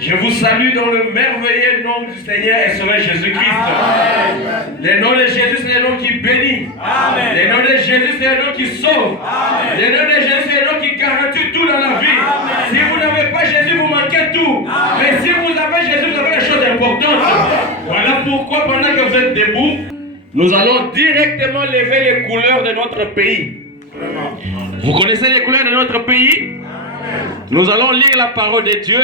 Je vous salue dans le merveilleux nom du Seigneur et Sauveur Jésus-Christ. Le nom de Jésus, c'est le nom qui bénit. Amen. Le nom de Jésus, c'est le nom qui sauve. Amen. Le nom de Jésus, c'est le nom qui garantit tout dans la vie. Amen. Si vous n'avez pas Jésus, vous manquez tout. Amen. Mais si vous avez Jésus, vous avez des choses importantes. Amen. Voilà pourquoi pendant que vous êtes debout, nous allons directement lever les couleurs de notre pays. Vous connaissez les couleurs de notre pays? Nous allons lire la parole de Dieu.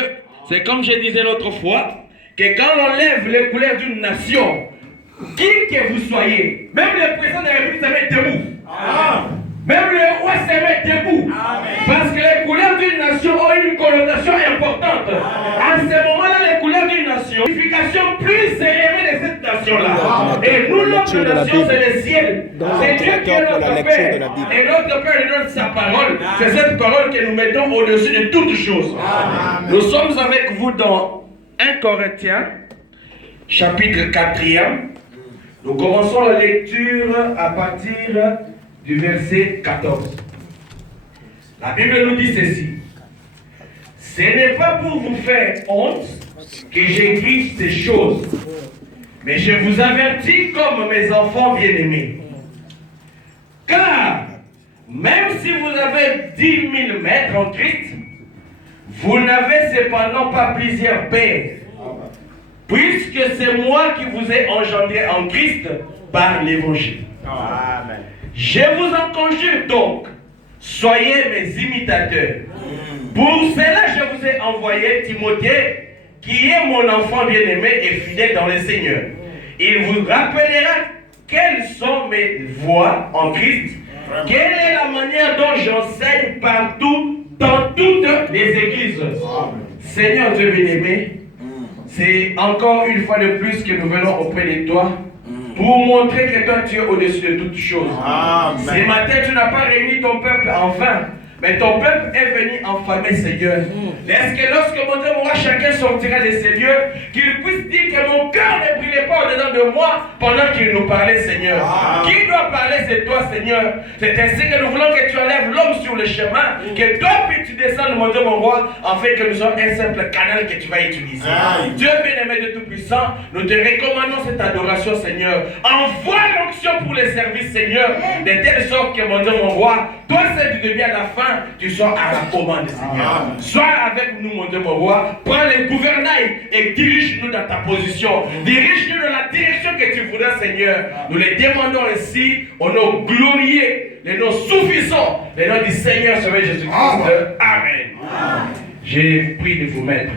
C'est comme je disais l'autre fois, que quand on lève les couleurs d'une nation, qui que vous soyez, même le président de la République se met debout. Même le roi se met debout. Parce que les couleurs d'une nation ont une connotation importante. À ce moment-là, les couleurs d'une nation, signification plus élevée de cette nation-là. Et nous, notre nation, c'est le ciel. C'est Dieu qui est notre Père. Et notre Père nous donne sa parole. C'est cette parole que nous mettons au-dessus de toutes choses. Nous sommes avec vous dans 1 Corinthiens, chapitre 4e. Nous commençons la lecture à partir du verset 14. La Bible nous dit ceci. Ce n'est pas pour vous faire honte que j'écris ces choses, mais je vous avertis comme mes enfants bien-aimés. Car, même si vous avez 10 000 maîtres en Christ, vous n'avez cependant pas plusieurs pères, puisque c'est moi qui vous ai engendré en Christ par l'évangile. Amen. Je vous en conjure donc, soyez mes imitateurs. Pour cela, je vous ai envoyé Timothée, qui est mon enfant bien-aimé et fidèle dans le Seigneur. Il vous rappellera quelles sont mes voies en Christ, quelle est la manière dont j'enseigne partout, dans toutes les églises. Seigneur Dieu bien-aimé, c'est encore une fois de plus que nous venons auprès de toi pour montrer que toi tu es au-dessus de toutes choses. Amen. Ce matin tu n'as pas réuni ton peuple en vain, mais ton peuple est venu en famille, Seigneur. Est-ce que lorsque mon Dieu, moi, chacun sortira de ces lieux, qu'il puisse dire que mon cœur ne brûlait pas au-dedans de moi pendant qu'il nous parlait, Seigneur. Qui doit parler, c'est toi, Seigneur. C'est ainsi que nous voulons que tu enlèves l'homme sur le chemin, que toi puis tu descendes, mon Dieu, mon roi, afin que nous soyons un simple canal que tu vas utiliser. Dieu bien-aimé de Tout-Puissant, nous te recommandons cette adoration, Seigneur. Envoie l'onction pour les services, Seigneur, de telle sorte que, mon Dieu, mon roi, toi, c'est du début à la fin, tu sois à la commande, Seigneur. Sois avec nous, mon Dieu, mon roi. Prends les gouvernails et dirige-nous dans ta position. Dirige-nous dans la direction que tu voudras, Seigneur. Nous les demandons ainsi au nom glorieux, le nom suffisant, le nom du Seigneur, Sauveur Jésus-Christ. Amen. J'ai pris de vous mettre.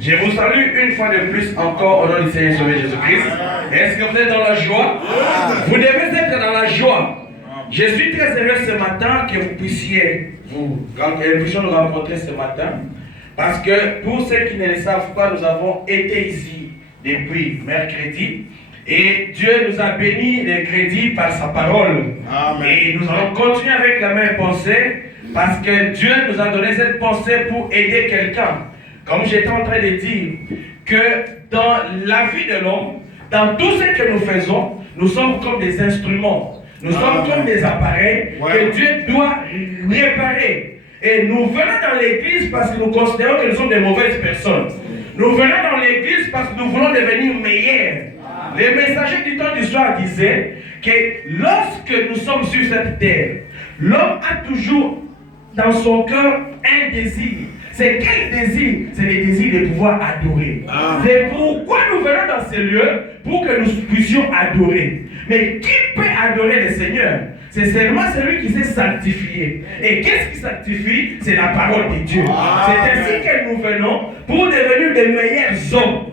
Je vous salue une fois de plus encore au nom du Seigneur, Sauveur Jésus-Christ. Est-ce que vous êtes dans la joie? Vous devez être dans la joie. Je suis très heureux ce matin que vous puissiez nous rencontrer ce matin. Parce que pour ceux qui ne le savent pas, nous avons été ici depuis mercredi. Et Dieu nous a bénis les crédits par sa parole. Amen. Et nous allons continuer avec la même pensée. Parce que Dieu nous a donné cette pensée pour aider quelqu'un. Comme j'étais en train de dire, que dans la vie de l'homme, dans tout ce que nous faisons, nous sommes comme des instruments. Nous sommes comme des appareils que Dieu doit réparer. Et nous venons dans l'église parce que nous considérons que nous sommes des mauvaises personnes. Nous venons dans l'église parce que nous voulons devenir meilleurs. Les messagers du temps du soir disaient que lorsque nous sommes sur cette terre, l'homme a toujours dans son cœur un désir. C'est quel désir? C'est le désir de pouvoir adorer. C'est pourquoi nous venons dans ces lieux, pour que nous puissions adorer. Mais qui peut adorer le Seigneur? C'est seulement celui qui s'est sanctifié. Et qu'est-ce qui sanctifie? C'est la parole de Dieu. C'est ainsi que nous venons pour devenir des meilleurs hommes.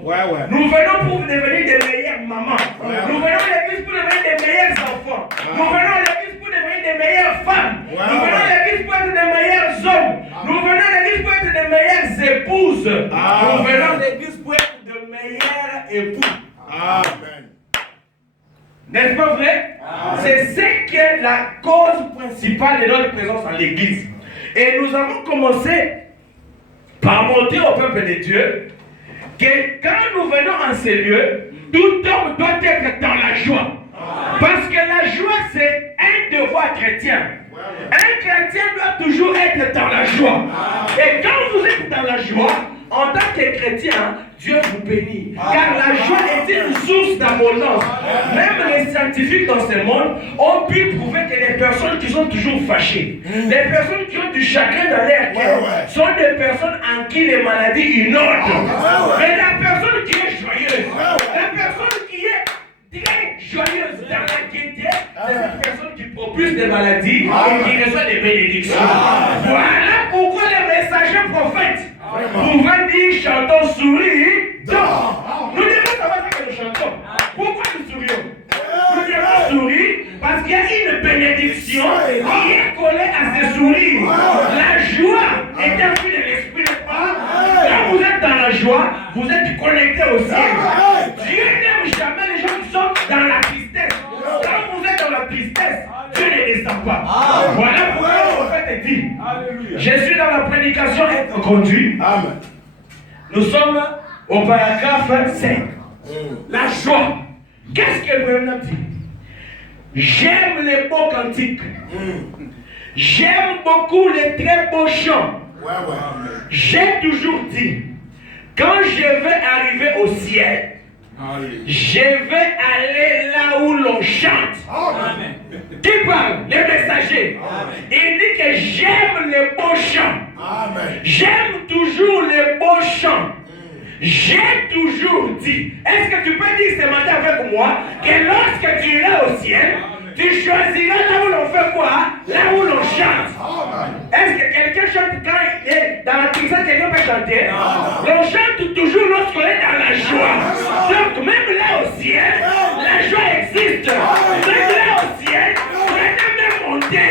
Nous venons pour devenir des meilleures mamans. Nous venons à l'église pour devenir des meilleurs enfants. Nous venons à l'église pour devenir des meilleures femmes. Nous venons à l'église pour être des meilleurs hommes. Nous venons à l'église pour être des meilleures épouses. Nous venons à l'église pour être de meilleurs époux. Amen. N'est-ce pas vrai? C'est ce qui est la cause principale de notre présence en l'église. Et nous avons commencé par montrer au peuple de Dieu que quand nous venons en ces lieux, tout homme doit être dans la joie. Parce que la joie, c'est un devoir chrétien. Un chrétien doit toujours être dans la joie. Et quand vous êtes dans la joie, en tant que chrétien, Dieu vous bénit. Car la joie est une source d'abondance. Même les scientifiques dans ce monde ont pu prouver que les personnes qui sont toujours fâchées, les personnes qui ont du chagrin dans leur cœur, sont des personnes en qui les maladies inondent. Mais la personne qui est joyeuse, la personne qui est très joyeuse dans la gaieté, c'est cette personne qui propulse des maladies et qui reçoit des bénédictions. Voilà pourquoi les messagers prophètes pouvaient dire chantons, souris, dors. Nous devons savoir ce que nous chantons. Pourquoi nous sourions? Nous devons sourire parce qu'il y a une bénédiction qui est collée à ces sourires. La joie est un fruit de l'esprit, n'est-ce pas? Quand vous êtes dans la joie, vous êtes connecté au ciel. Dieu n'aime jamais les gens qui sont dans la tristesse. Quand vous êtes dans la tristesse, Dieu ne descend pas. Voilà pourquoi le prophète dit, je suis dans la prédication être conduit. Nous sommes au paragraphe 5. La joie. Qu'est-ce que le Branham dit? J'aime les beaux cantiques. J'aime beaucoup les très beaux chants. J'ai toujours dit, quand je vais arriver au ciel, je vais aller là où l'on chante. Qui parle? Les messagers. Il dit que j'aime les beaux chants. J'aime toujours les beaux chants. J'ai toujours dit, est-ce que tu peux dire ce matin avec moi que lorsque tu iras au ciel, tu choisiras là où l'on fait quoi? Là où l'on chante. Est-ce que quelqu'un chante quand il est dans la tristesse, quelqu'un peut chanter? L'on chante toujours lorsqu'on est dans la joie. Donc même là au ciel, la joie existe. Même là au ciel, on est même monté.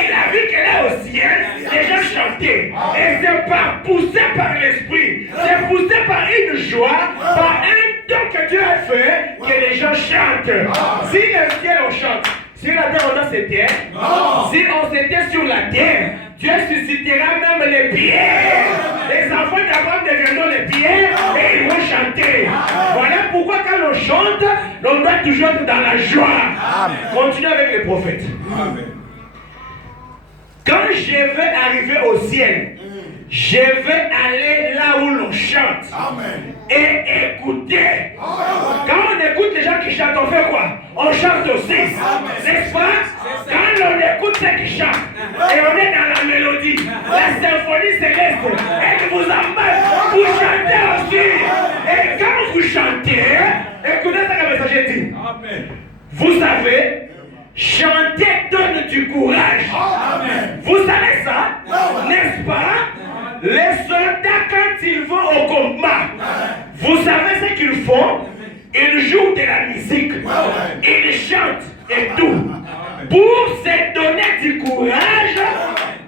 Il a vu que là au ciel, les gens chantaient. Et c'est pas poussé par l'esprit. C'est poussé par une joie, par un don que Dieu a fait, que les gens chantent. Si le ciel on chante, si la terre on a cette terre, si on s'était sur la terre, Dieu suscitera même les pierres. Les enfants d'Abraham deviendront les pierres et ils vont chanter. Voilà pourquoi quand on chante, on doit toujours être dans la joie. Continuez avec les prophètes. Quand je vais arriver au ciel, je vais aller là où l'on chante. Et écouter. Quand on écoute les gens qui chantent, on fait quoi? On chante aussi. N'est-ce pas? Quand on écoute ceux qui chantent, et on est dans la mélodie, la symphonie céleste, elle vous emmène, vous chantez aussi. Et quand vous chantez, écoutez ce que le messager dit. Vous savez, chanter donne du courage. Vous savez ça? N'est-ce pas? Les soldats, quand ils vont au combat, vous savez ce qu'ils font? Ils jouent de la musique, ils chantent et tout, pour se donner du courage.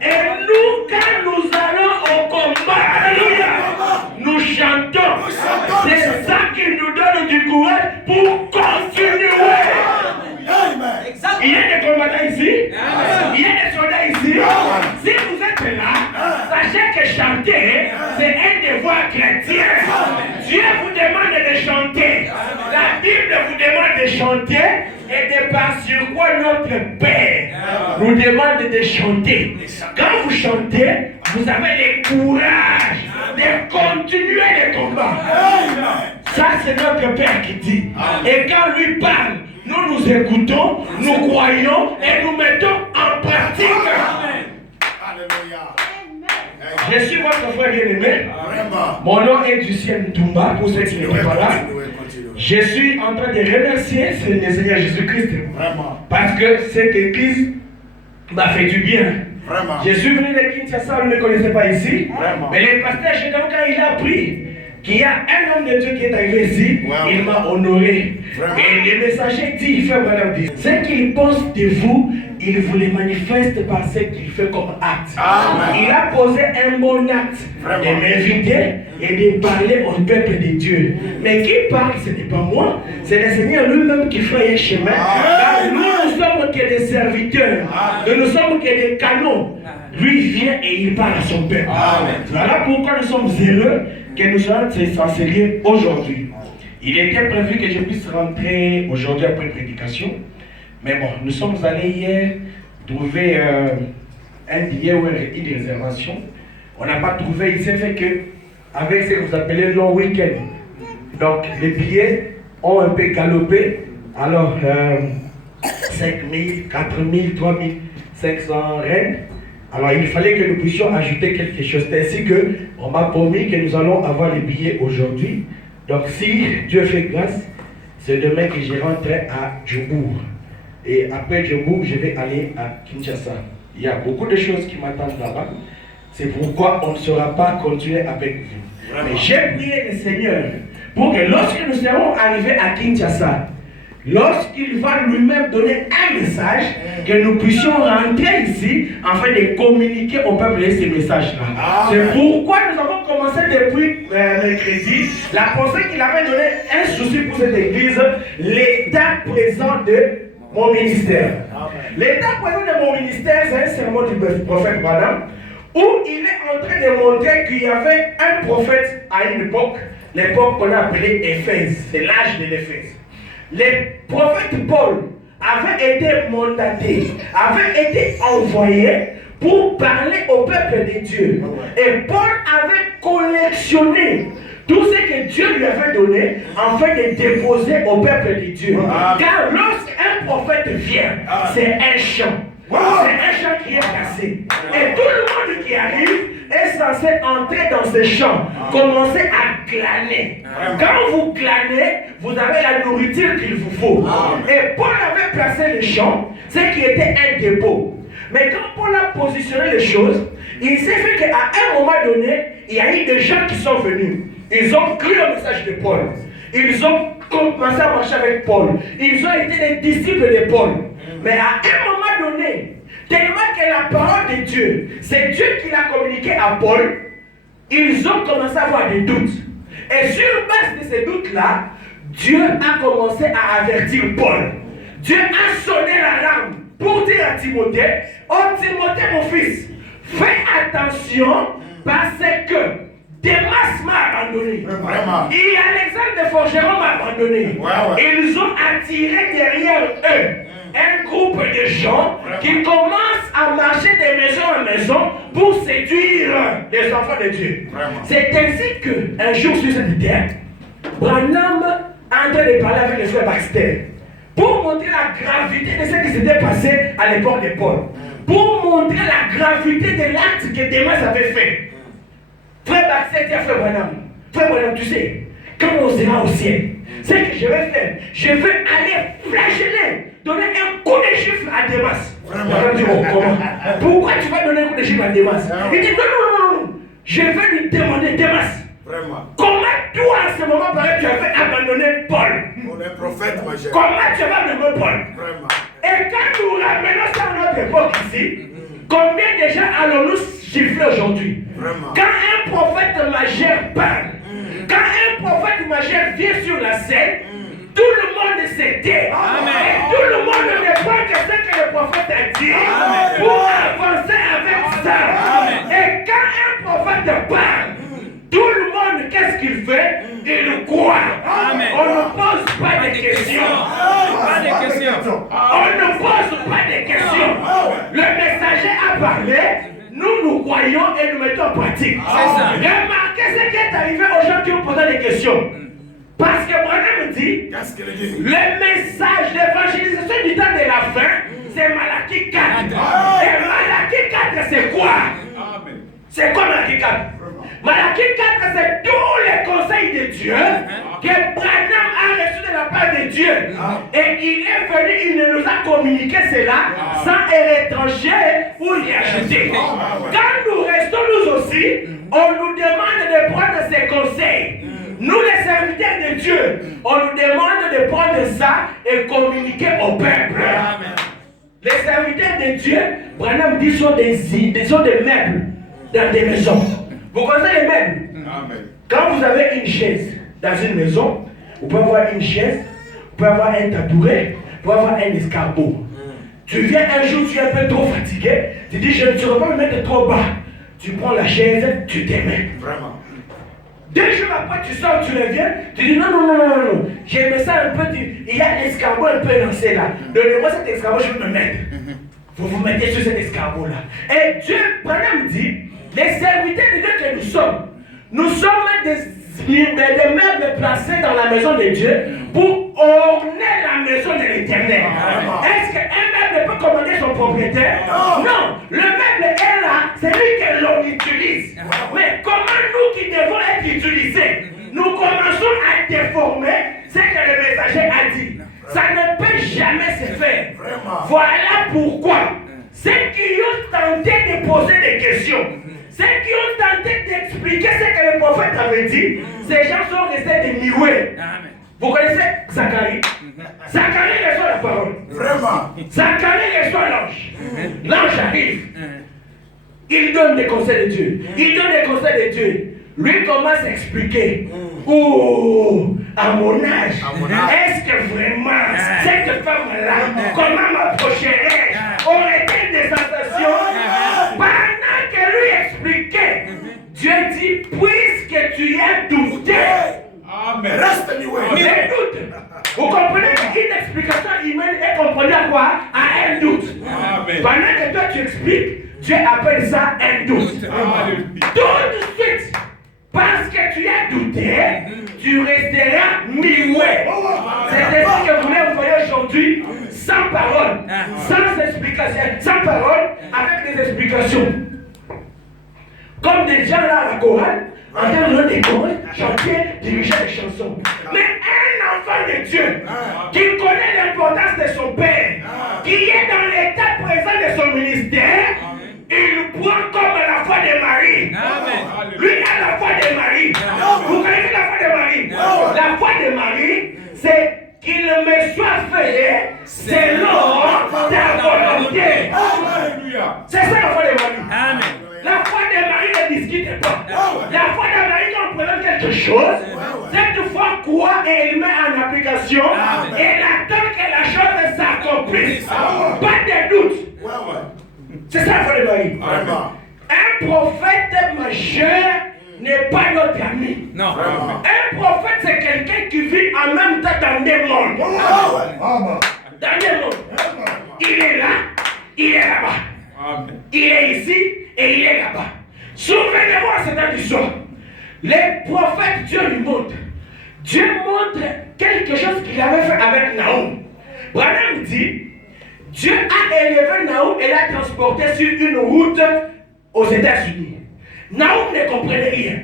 Et nous, quand nous allons au combat, alléluia, nous chantons. C'est ça qui nous donne du courage pour continuer. Il y a des combattants ici, il y a des soldats ici. Si vous êtes là, sachez que chanter, c'est un devoir chrétien. Dieu vous demande de chanter. La Bible vous demande de chanter et de par sur quoi notre Père nous demande de chanter. Quand vous chantez, vous avez le courage de continuer les combats. Ça, c'est notre Père qui dit. Et quand lui parle, nous nous écoutons, nous croyons et nous mettons en pratique. Alléluia. Je suis votre frère bien-aimé. Mon nom est Lucien Ntumba, pour ceux qui ne sont pas là. Je suis en train de remercier le Seigneur Jésus-Christ. Parce Parce que cette église m'a fait du bien. Vraiment. Je suis venu de Kinshasa, vous ne me connaissez pas ici. Vraiment. Mais le pasteur Gédéon, quand il a appris qu'il y a un homme de Dieu qui est arrivé ici, il m'a honoré. Vraiment. Et le messager dit, il fait voilà, dit, ce qu'il pense de vous, il vous le manifeste par ce qu'il fait comme acte. Amen. Il a posé un bon acte Vraiment. de m'inviter et de parler au peuple de Dieu. Mais qui parle, ce n'est pas moi, c'est le Seigneur lui-même qui fait un chemin. Car nous ne sommes que des serviteurs, nous ne sommes que des canaux. Lui vient et il parle à son peuple. Amen. Voilà pourquoi nous sommes heureux que nous soyons chanceliers aujourd'hui. Il était prévu que je puisse rentrer aujourd'hui après prédication. Mais bon, nous sommes allés hier trouver un billet ou une réservation. On n'a pas trouvé. Il s'est fait que, avec ce que vous appelez long week-end, donc les billets ont un peu galopé. Alors, 5 000, 4 000, 3 500 rennes. Alors, il fallait que nous puissions ajouter quelque chose. C'est ainsi qu'on m'a promis que nous allons avoir les billets aujourd'hui. Donc, si Dieu fait grâce, c'est demain que je rentrerai à Djobourg. Et après Djobourg, je vais aller à Kinshasa. Il y a beaucoup de choses qui m'attendent là-bas. C'est pourquoi on ne saura pas continuer avec vous. Vraiment. Mais j'ai prié le Seigneur pour que lorsque nous serons arrivés à Kinshasa, lorsqu'il va lui-même donner un message, que nous puissions rentrer ici afin de communiquer au peuple ces messages-là. C'est pourquoi nous avons commencé depuis mercredi la pensée qu'il avait donné un souci pour cette église, l'état présent de mon ministère. L'état présent de mon ministère, c'est un sermon du prophète Branham, où il est en train de montrer qu'il y avait un prophète à une époque, l'époque qu'on a appelée Éphèse, c'est l'âge de l'Éphèse. Le prophète Paul avait été mandaté, avait été envoyé pour parler au peuple de Dieu. Et Paul avait collectionné tout ce que Dieu lui avait donné afin de déposer au peuple de Dieu. Car lorsqu'un prophète vient, c'est un chant. C'est un chant qui est cassé. Et tout le monde qui arrive est censé entrer dans ce champ, commencer à glaner. Quand vous glanez, vous avez la nourriture qu'il vous faut. Et Paul avait placé le champ, ce qui était un dépôt. Mais quand Paul a positionné les choses, il s'est fait qu'à un moment donné, il y a eu des gens qui sont venus. Ils ont cru au message de Paul. Ils ont commencé à marcher avec Paul. Ils ont été des disciples de Paul. Mais à un moment donné, tellement que la parole de Dieu, c'est Dieu qui l'a communiqué à Paul, ils ont commencé à avoir des doutes. Et sur base de ces doutes-là, Dieu a commencé à avertir Paul. Dieu a sonné l'alarme pour dire à Timothée, oh Timothée mon fils, fais attention parce que Démas m'a abandonné. Vraiment. Et Alexandre de Forgeron m'a abandonné. Ils ont attiré derrière eux un groupe de gens qui commencent à marcher de maison en maison pour séduire les enfants de Dieu. C'est ainsi qu'un jour sur cette terre, Branham a en train de parler avec le frère Baxter pour montrer la gravité de ce qui s'était passé à l'époque de Paul. Pour montrer la gravité de l'acte que Démas avait fait. Frère Baxter dit à frère Branham, tu sais, quand on sera au ciel, ce que je vais faire, je vais aller flageller, donner un coup de gifle à Démas. Branham dit, oh, comment? Pourquoi tu vas donner un coup de gifle à Démas? Il dit, non, je vais lui demander, Démas, comment toi en ce moment, pareil, tu avais abandonné Paul? On est prophète, ma chère. Comment tu vas abandonner Paul? Et quand nous ramenons ça à notre époque ici, combien de gens allons-nous gifler aujourd'hui? Quand un prophète majeur parle, quand un prophète majeur vient sur la scène, tout le monde se tait. Et tout le monde ne prend que ce que le prophète a dit pour avancer avec ça. Et quand un prophète parle, tout le monde, qu'est-ce qu'il fait? Il croit. On ne pose pas de questions. On ne pose pas de questions. Le messager a parlé. Nous croyons et nous mettons en pratique. Remarquez ce qui est arrivé aux gens qui ont posé des questions. Parce que Branham dit, le message, l'évangélisation du temps de la fin, c'est Malachie 4. Et Malachie 4, c'est quoi? C'est quoi Malachie 4? Malachie 4, c'est tous les conseils de Dieu que Branham a reçus de la part de Dieu. Et il est venu, il nous a communiqué cela sans être étranger ou y ajouter. Quand nous restons nous aussi, on nous demande de prendre ses conseils. Nous les serviteurs de Dieu, on nous demande de prendre ça et communiquer au peuple. Les serviteurs de Dieu, Branham dit, sont des meubles dans des maisons. Vous connaissez les meubles? Quand vous avez une chaise dans une maison, vous pouvez avoir une chaise, vous pouvez avoir un tabouret, vous pouvez avoir un escabeau. Tu viens un jour, tu es un peu trop fatigué, tu dis je ne saurais pas me mettre trop bas. Tu prends la chaise, tu te mets. Vraiment. 2 jours après, tu sors, tu reviens, tu dis non. J'aimais ça un peu, il y a l'escabeau un peu lancé là. Donnez-moi cet escabeau, je vais me mettre. Vous vous mettez sur cet escabeau là. Et Dieu, Branham dit, les serviteurs de Dieu que nous sommes des meubles placés dans la maison de Dieu pour orner la maison de l'Éternel. Est-ce qu'un meuble peut commander son propriétaire? Non. Le meuble est là, c'est lui que l'on utilise. Mais comment nous qui devons être utilisés, nous commençons à déformer ce que le messager a dit? Ça ne peut jamais se faire. Voilà pourquoi ceux qui ont tenté de poser des questions, ceux qui ont tenté d'expliquer ce que le prophète avait dit, ces gens sont restés des nioués. Vous connaissez Zacharie? Zacharie reçoit la parole. Vraiment. Zacharie reçoit l'ange. L'ange arrive. Il donne des conseils de Dieu. Il donne des conseils de Dieu. Lui commence à expliquer. Oh, à mon âge, est-ce que vraiment cette femme-là, comment m'approcherait-je? Aurait-elle des sensations? Pendant que lui expliquait, Dieu dit, puisque tu as douté, reste nioué. Doute. Vous comprenez qu'une explication humaine est comprenue à quoi? À un doute. Amen. Pendant que toi tu expliques, Dieu appelle ça un doute. Tout de suite, parce que tu as douté, tu resteras nioué. C'est ainsi que vous voyez aujourd'hui, sans parole, sans explication, sans parole, avec des explications. Comme des gens là à la chorale, en train de des chorales, chanter, diriger des chansons. Mais un enfant de Dieu, qui connaît l'importance de son Père, qui est dans l'état présent de son ministère, il prend comme la foi de Marie. Lui a la foi de Marie. Vous connaissez la foi de Marie? La foi de Marie, c'est qu'il me soit fait selon ta volonté. C'est ça la foi de Marie. La foi de Marie ne discute pas. La foi de Marie, quand on présente quelque chose, cette foi croit et elle met en application et elle attend que la chose s'accomplisse. Pas de doute. C'est ça la foi de Marie. Un prophète majeur n'est pas notre ami. Non. Un prophète, c'est quelqu'un qui vit en même temps dans des mondes. Dans des mondes. Il est là, il est là-bas. Il est ici et il est là-bas. Souvenez-vous à cette histoire. Les prophètes, Dieu lui montre. Dieu montre quelque chose qu'il avait fait avec Naoum. Branham dit, Dieu a élevé Naoum et l'a transporté sur une route aux États-Unis. Naoum ne comprenait rien.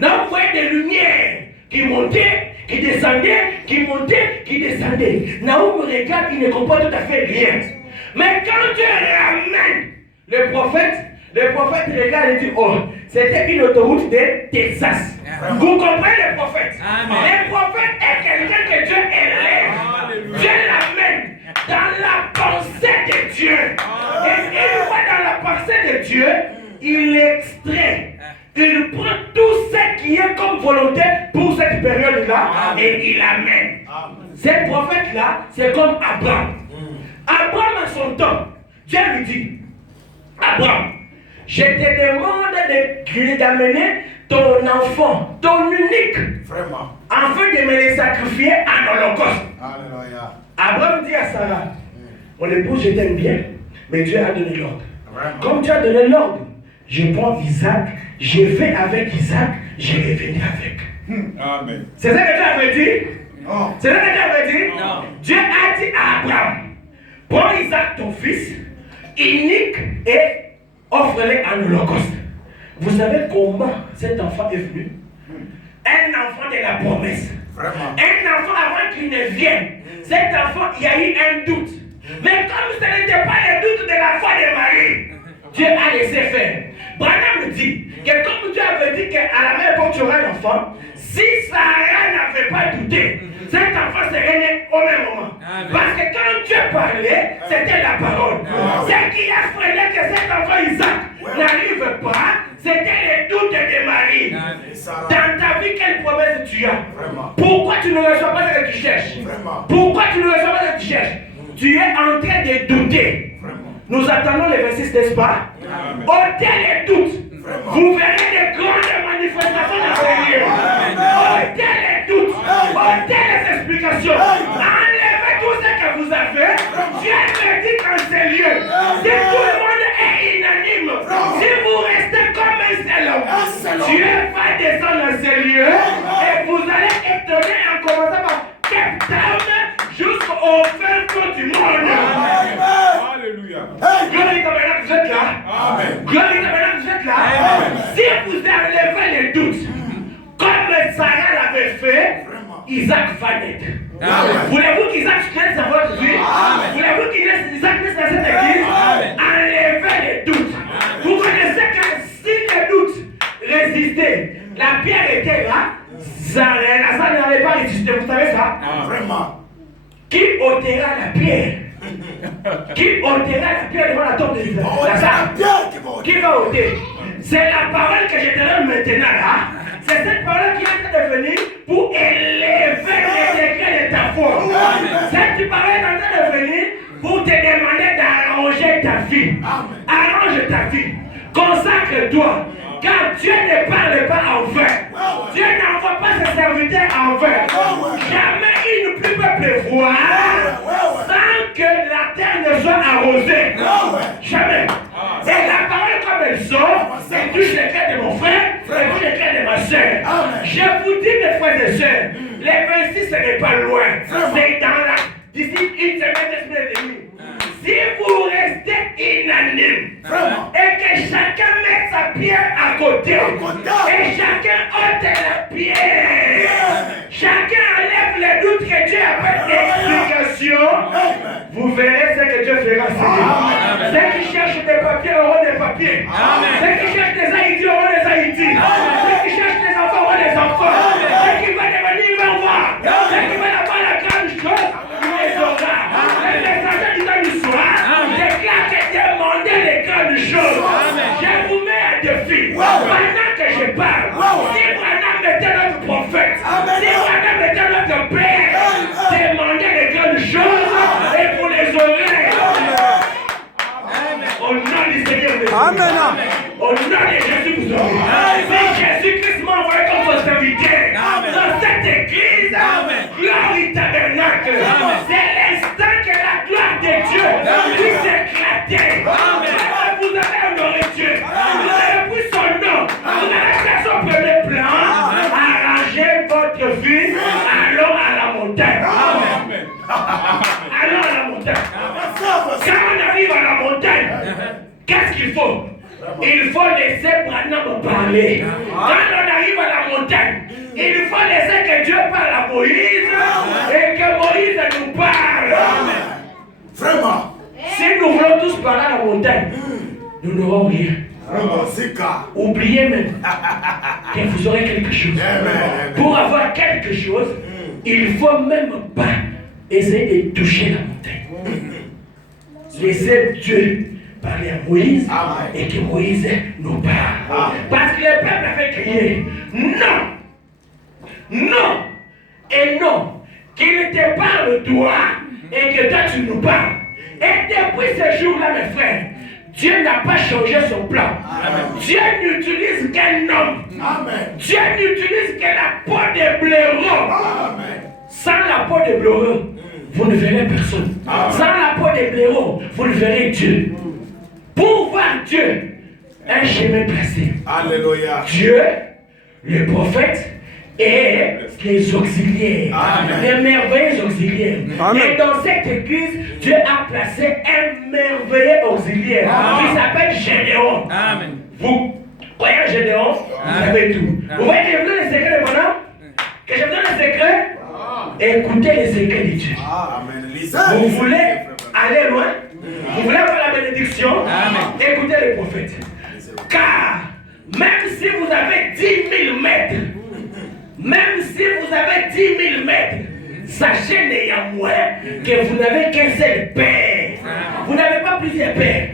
Naoum voyait des lumières qui montaient, qui descendaient, qui montaient, qui descendaient. Naoum regarde, il ne comprend tout à fait rien. Mais quand Dieu ramène le prophète regarde et dit, oh, c'était une autoroute de Texas. Vous comprenez le prophète? Le prophète est quelqu'un que Dieu élève. Dieu l'amène dans la pensée de Dieu. Et une fois dans la pensée de Dieu, il extrait. Il prend tout ce qui est comme volonté pour cette période-là et il amène. Ce prophète-là, c'est comme Abraham. Abraham à son temps, Dieu lui dit, Abraham, je te demande d'amener ton enfant, ton unique, vraiment, afin de me les sacrifier en holocauste. Alléluia. Abraham dit à Sarah, mon épouse, je t'aime bien, mais Dieu a donné l'ordre. Comme Dieu a donné l'ordre, je prends Isaac, je vais avec Isaac, je vais venir avec. Amen. C'est ça que Dieu avait dit? Non. C'est ça que Dieu avait dit? Non. Dieu a dit à Abraham, prends Isaac ton fils, unique, et offre-le en holocauste. Vous savez comment cet enfant est venu? Un enfant de la promesse. Un enfant, avant qu'il ne vienne, cet enfant, il y a eu un doute. Mais comme ce n'était pas le doute de la foi de Marie, Dieu a laissé faire. Branham dit que comme Dieu avait dit qu'à la même époque tu auras un enfant, si Sarah n'avait pas douté, cet enfant serait né au même moment. Parce que quand Dieu parlait, c'était la parole. Ce qui a freiné que cet enfant Isaac n'arrive pas, c'était le doute de Marie. Dans ta vie, quelle promesse tu as? Pourquoi tu ne reçois pas ce que tu cherches? Pourquoi tu ne reçois pas ce que tu cherches? Tu es en train de douter. Nous attendons les 26, n'est-ce pas? Ôtez les doutes. Vous verrez de grandes manifestations dans ce lieu. Ôtez les doutes. Ôtez les explications. Enlevez tout ce que vous avez. Dieu me dit dans ces lieux. Si tout le monde est unanime, si vous restez comme un seul homme, Dieu va descendre dans ces lieux et vous allez étonner en commençant par Cape Town jusqu'au fin fond du monde. Alléluia. Gloire tabernacle, vous êtes là. Gloire tabernacle, vous êtes là. Si vous enlevez les doutes, comme Sarah l'avait fait, Isaac va naître. Voulez-vous qu'Isaac naisse dans votre vie? Voulez-vous qu'Isaac naisse dans cette église? Enlevez les doutes. Vous connaissez que si les doutes résistaient, la pierre était là, ça n'allait pas résister. Vous savez ça? Qui ôtera la pierre? Qui ôtera la pierre devant la tombe de Lazare? Qui va ôter? C'est la parole que je te donne maintenant là. C'est cette parole qui est en train de venir pour élever les degrés de ta foi. Cette parole est en train de venir pour te demander d'arranger ta vie. Arrange ta vie. Consacre-toi. Car Dieu ne parle pas en vain. Dieu n'envoie pas ses serviteurs en vain. Jamais il ne peut pleuvoir sans que la terre ne soit arrosée. Jamais. Et la parole comme elle sort, elle touche le cœur de mon frère, elle touche le cœur de ma soeur. Je vous dis mes frères et sœurs, les 26 ce n'est pas loin. C'est dans la... D'ici une semaine, 2 semaines et demie. Si vous restez unanime et que chacun mette sa pierre à côté et chacun ôte la pierre, chacun enlève les doutes que Dieu appelle explication, vous verrez ce que Dieu fera. Ceux qui cherchent des papiers auront des papiers. Ceux qui cherchent des Haïtis auront des Haïtis. Ceux qui cherchent des enfants auront des enfants. Ceux qui veulent devenir vont voir. Ceux qui veulent avoir la grande chose, ils les auront. Les messagers du temps du soir déclarent que demandez les grandes choses. Je vous mets à défi. Pendant que je parle, si Branham était notre prophète, si Branham était notre père, demandez les grandes choses et vous les aurez. Au nom du Seigneur Jésus. Au nom de Jésus, vous aurez. Si Jésus-Christ m'a envoyé comme votre serviteur dans cette église, gloire tabernacle. C'est l'instant que la gloire de Dieu puisse éclater. Vous avez honoré Dieu. Vous avez pris son nom. Vous avez fait son premier plan. Arrangez votre vie. Allons à la montagne. Allons à la montagne. Quand on arrive à la montagne, qu'est-ce qu'il faut? Il faut laisser Branham parler. Quand on arrive à la montagne, il faut laisser que Dieu parle à Moïse et que Moïse nous parle. Vraiment. Si nous voulons tous parler à la montagne, nous n'aurons rien. Oubliez même que vous aurez quelque chose. Pour avoir quelque chose, il ne faut même pas essayer de toucher la montagne. Laissez Dieu parler à Moïse et que Moïse nous parle. Parce que le peuple avait crié non, non et non. Qu'il te parle toi et que toi tu nous parles. Et depuis ce jour-là, mes frères, Dieu n'a pas changé son plan. Dieu n'utilise qu'un homme. Dieu n'utilise que la peau de blaireau. Sans la peau de blaireau, vous ne verrez personne. Sans la peau de blaireau, vous ne verrez Dieu. Pour voir Dieu, un chemin placé. Alléluia. Dieu, le prophète et les auxiliaires. Les merveilleux auxiliaires. Et dans cette église, Dieu a placé un merveilleux auxiliaire qui s'appelle Gédéon. Vous voyez Gédéon, vous savez tout. Vous voyez que je vous donne le secret de Branham? Que je vous donne un secret? Écoutez les secrets de Dieu. Amen. Vous voulez aller loin? Vous voulez avoir la bénédiction? Écoutez les prophètes. Car même si vous avez 10 000 mètres, même si vous avez 10 000 mètres, sachez néanmoins que vous n'avez qu'un seul père. Vous n'avez pas plusieurs pères.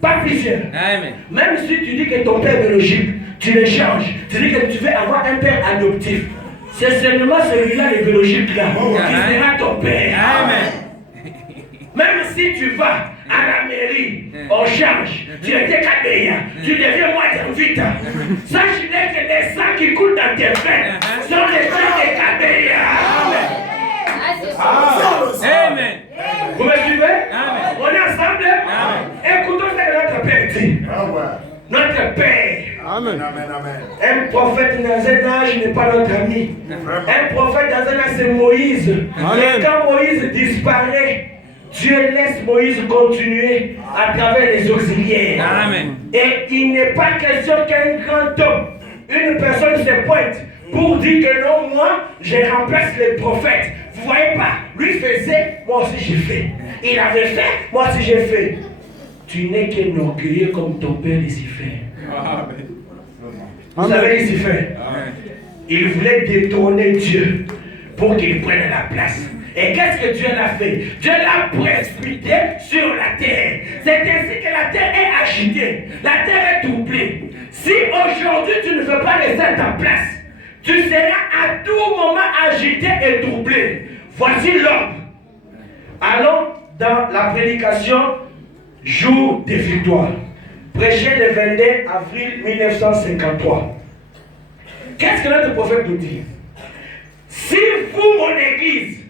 Pas plusieurs. Même si tu dis que ton père biologique, tu le changes. Tu dis que tu veux avoir un père adoptif. C'est seulement celui-là, le biologique là, qui sera ton père. Même si tu vas à la mairie, on change, tu étais Kabéa, tu deviens moitié vite. Sache que les sangs qui coulent dans tes veines sont les sangs de Kabéa. Amen. Vous me suivez? On est ensemble? Écoutons ce que notre Père dit. Notre Père. Amen. Un prophète dans un âge n'est pas notre ami. Un prophète dans un âge c'est Moïse. Et quand Moïse disparaît, Dieu laisse Moïse continuer à travers les auxiliaires. Amen. Et il n'est pas question qu'un grand homme, une personne se pointe pour dire que non, moi, je remplace les prophètes. Vous voyez pas, lui faisait, moi aussi j'ai fait. Il avait fait, moi aussi j'ai fait. Tu n'es qu'un orgueilleux comme ton père Lucifer. Vous savez Lucifer? Il voulait détourner Dieu pour qu'il prenne la place. Et qu'est-ce que Dieu l'a fait? Dieu l'a précipité sur la terre. C'est ainsi que la terre est agitée. La terre est troublée. Si aujourd'hui tu ne veux pas laisser ta place, tu seras à tout moment agité et troublé. Voici l'ordre. Allons dans la prédication jour des victoires. Prêché le 22 avril 1953. Qu'est-ce que notre prophète nous dit? Si vous, mon église,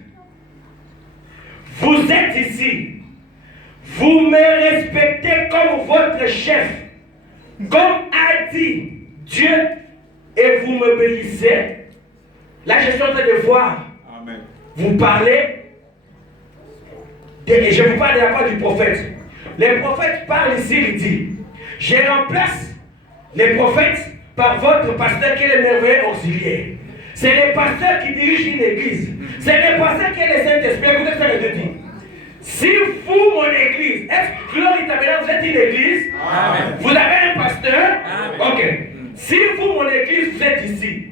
vous êtes ici, vous me respectez comme votre chef, comme a dit Dieu, et vous m'obéissez. Là, je suis en train de voir. Amen. Vous parlez, et je vous parle de la part du prophète. Le prophète parle ici, il dit, je remplace les prophètes par votre pasteur qui est le merveilleux auxiliaire. C'est le pasteur qui dirige une église. C'est le pasteur qui est le Saint-Esprit. Écoutez ce que je dis. Si vous, mon église, est-ce que Glory Tabernacle, vous êtes une église? Amen. Vous avez un pasteur? Amen. Ok. Si vous, mon église, vous êtes ici,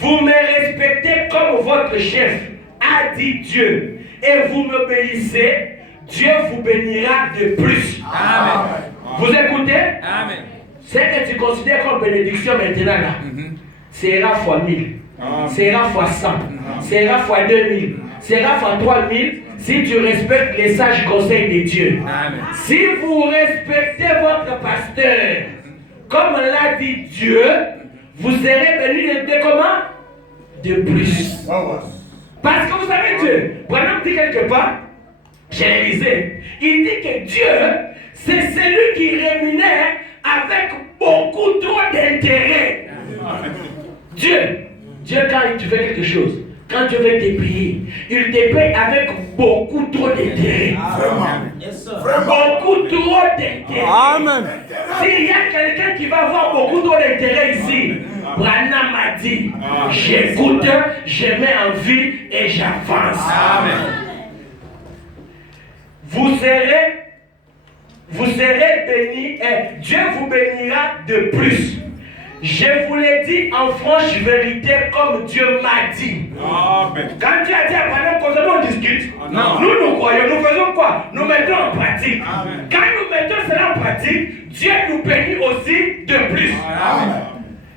vous me respectez comme votre chef, a dit Dieu, et vous m'obéissez, Dieu vous bénira de plus. Amen. Vous écoutez? Amen. Ce que tu considères comme bénédiction maintenant là, sera fois 1000, sera fois 100, sera fois 2000, sera fois 3000 si tu respectes les sages conseils de Dieu. Amen. Si vous respectez votre pasteur, comme l'a dit Dieu, vous serez bénis de comment? De plus. Parce que vous savez Dieu, Branham dit quelque part, j'ai lisé, il dit que Dieu, c'est celui qui rémunère avec beaucoup trop d'intérêt. Dieu, quand tu fais quelque chose, quand tu veux te payer, il te paye avec beaucoup trop d'intérêt. Beaucoup trop d'intérêt. Amen. S'il y a quelqu'un qui va avoir beaucoup trop d'intérêt ici, Branham m'a dit, j'écoute, je mets en vie et j'avance. Amen. Vous serez bénis et Dieu vous bénira de plus. Je vous l'ai dit en franche vérité comme Dieu m'a dit. Amen. Quand Dieu a dit à Branham, on discute. Non. Nous croyons, nous faisons quoi? Nous mettons en pratique. Amen. Quand nous mettons cela en pratique, Dieu nous bénit aussi de plus. Amen.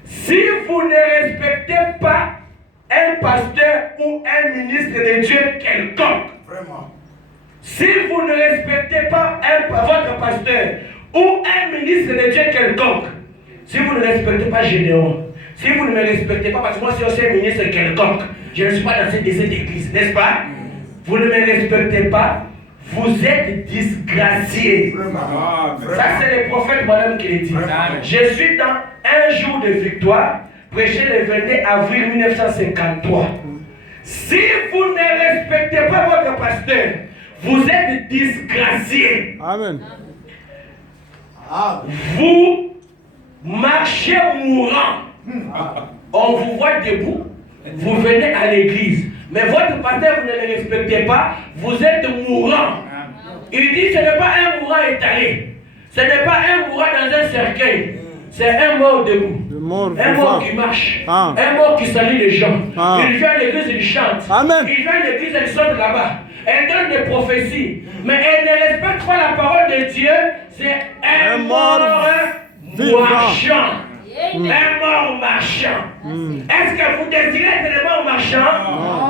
Si vous ne respectez pas un pasteur ou un ministre de Dieu quelconque, Vraiment. si vous ne respectez pas votre pasteur ou un ministre de Dieu quelconque, si vous ne respectez pas Gédéon, si vous ne me respectez pas, parce que moi si je suis un ministre quelconque, je ne suis pas dans cette église, n'est-ce pas? Vous ne me respectez pas, vous êtes disgraciés. Amen. Ça c'est le prophète moi-même qui le dit. Amen. Je suis dans un jour de victoire, prêché le 22 avril 1953. Si vous ne respectez pas votre pasteur, vous êtes disgraciés. Amen. Vous marchez mourant. On vous voit debout, Vous venez à l'église, mais votre pasteur, vous ne le respectez pas, vous êtes mourant. Il dit, ce n'est pas un mourant étalé, ce n'est pas un mourant dans un cercueil, c'est un mort debout, un mort qui marche, un mort qui salue les gens. Il vient à l'église, il chante. Amen. Il vient à l'église, elle saute là-bas. Elle donne des prophéties, mais elle ne respecte pas la parole de Dieu. C'est un mort marchand. Un mort marchand. Est-ce que vous désirez être un mort marchand?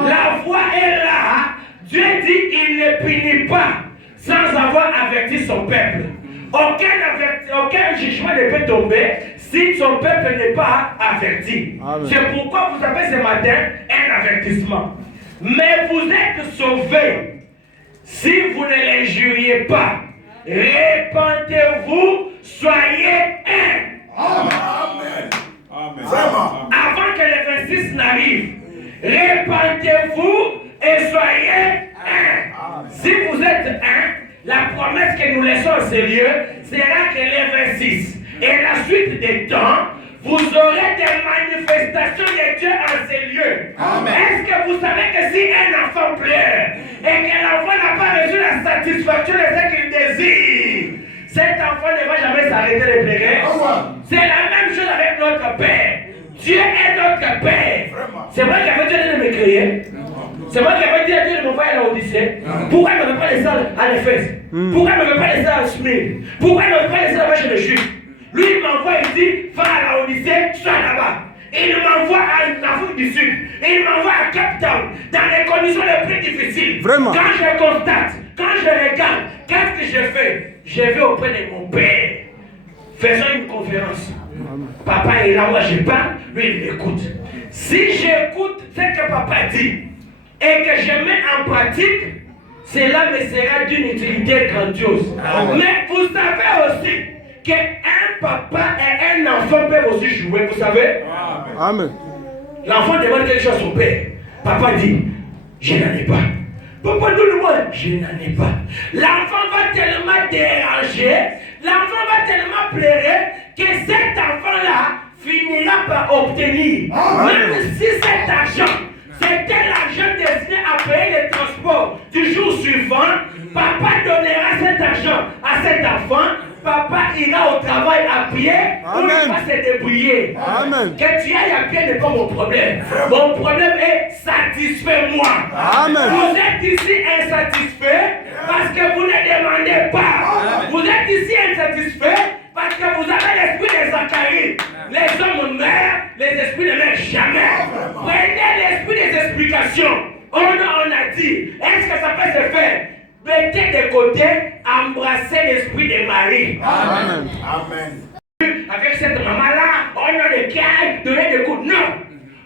La voix est là. Dieu dit il ne punit pas sans avoir averti son peuple. Aucun jugement ne peut tomber si son peuple n'est pas averti. C'est pourquoi vous avez ce matin un avertissement. Mais vous êtes sauvés si vous ne l'injuriez pas. Répentez-vous, soyez un. Amen. Avant que le 26 n'arrive, répentez-vous et soyez un. Si vous êtes un, la promesse que nous laissons au sérieux sera que le 26 et la suite des temps, vous aurez des manifestations de Dieu en ces lieux. Est-ce que vous savez que si un enfant pleure et que l'enfant n'a pas reçu la satisfaction de ce qu'il désire, cet enfant ne va jamais s'arrêter de pleurer? C'est la même chose avec notre Père. Dieu est notre Père. C'est vrai qu'il avait Dieu de me créer. C'est vrai qu'il avait dit à Dieu de m'envoyer à l'Odyssée. Pourquoi il ne veut pas laisser à l'Éphèse? Pourquoi il ne veut pas laisser à Smyrne? Pourquoi il ne veut pas laisser là-bas chez les Juifs? Lui, il m'envoie, il dit, va à la Odyssée, sois là-bas. Il m'envoie en Afrique du Sud. Il m'envoie à Cape Town, dans les conditions les plus difficiles. Vraiment. Quand je constate, quand je regarde, qu'est-ce que je fais? Je vais auprès de mon père. Faisons une conférence. Papa est là, moi je parle, lui il m'écoute. Si j'écoute ce que papa dit et que je mets en pratique, cela me sera d'une utilité grandiose. Mais vous savez aussi qu'un papa et un enfant peuvent aussi jouer, vous savez? Amen. L'enfant demande quelque chose à son père. Papa dit, je n'en ai pas. Papa donne-moi, je n'en ai pas. L'enfant va tellement déranger, l'enfant va tellement pleurer que cet enfant-là finira par obtenir. Même si cet argent, c'était l'argent destiné à payer le transport du jour suivant, papa donnera cet argent à cet enfant. Papa ira au travail à pied ou il va se débrouiller. Amen. Que tu ailles à pied n'est pas mon problème. Mon problème est satisfais-moi. Amen. Vous êtes ici insatisfait parce que vous ne demandez pas. Vous êtes ici insatisfait parce que vous avez l'esprit de Zacharie. Les hommes meurent, les esprits ne meurent jamais. Prenez l'esprit des explications. On a dit, est-ce que ça peut se faire? Mettez de côté, embrassez l'esprit de Marie. Amen. Avec cette maman-là, on a des cailles, donner des coups. Non.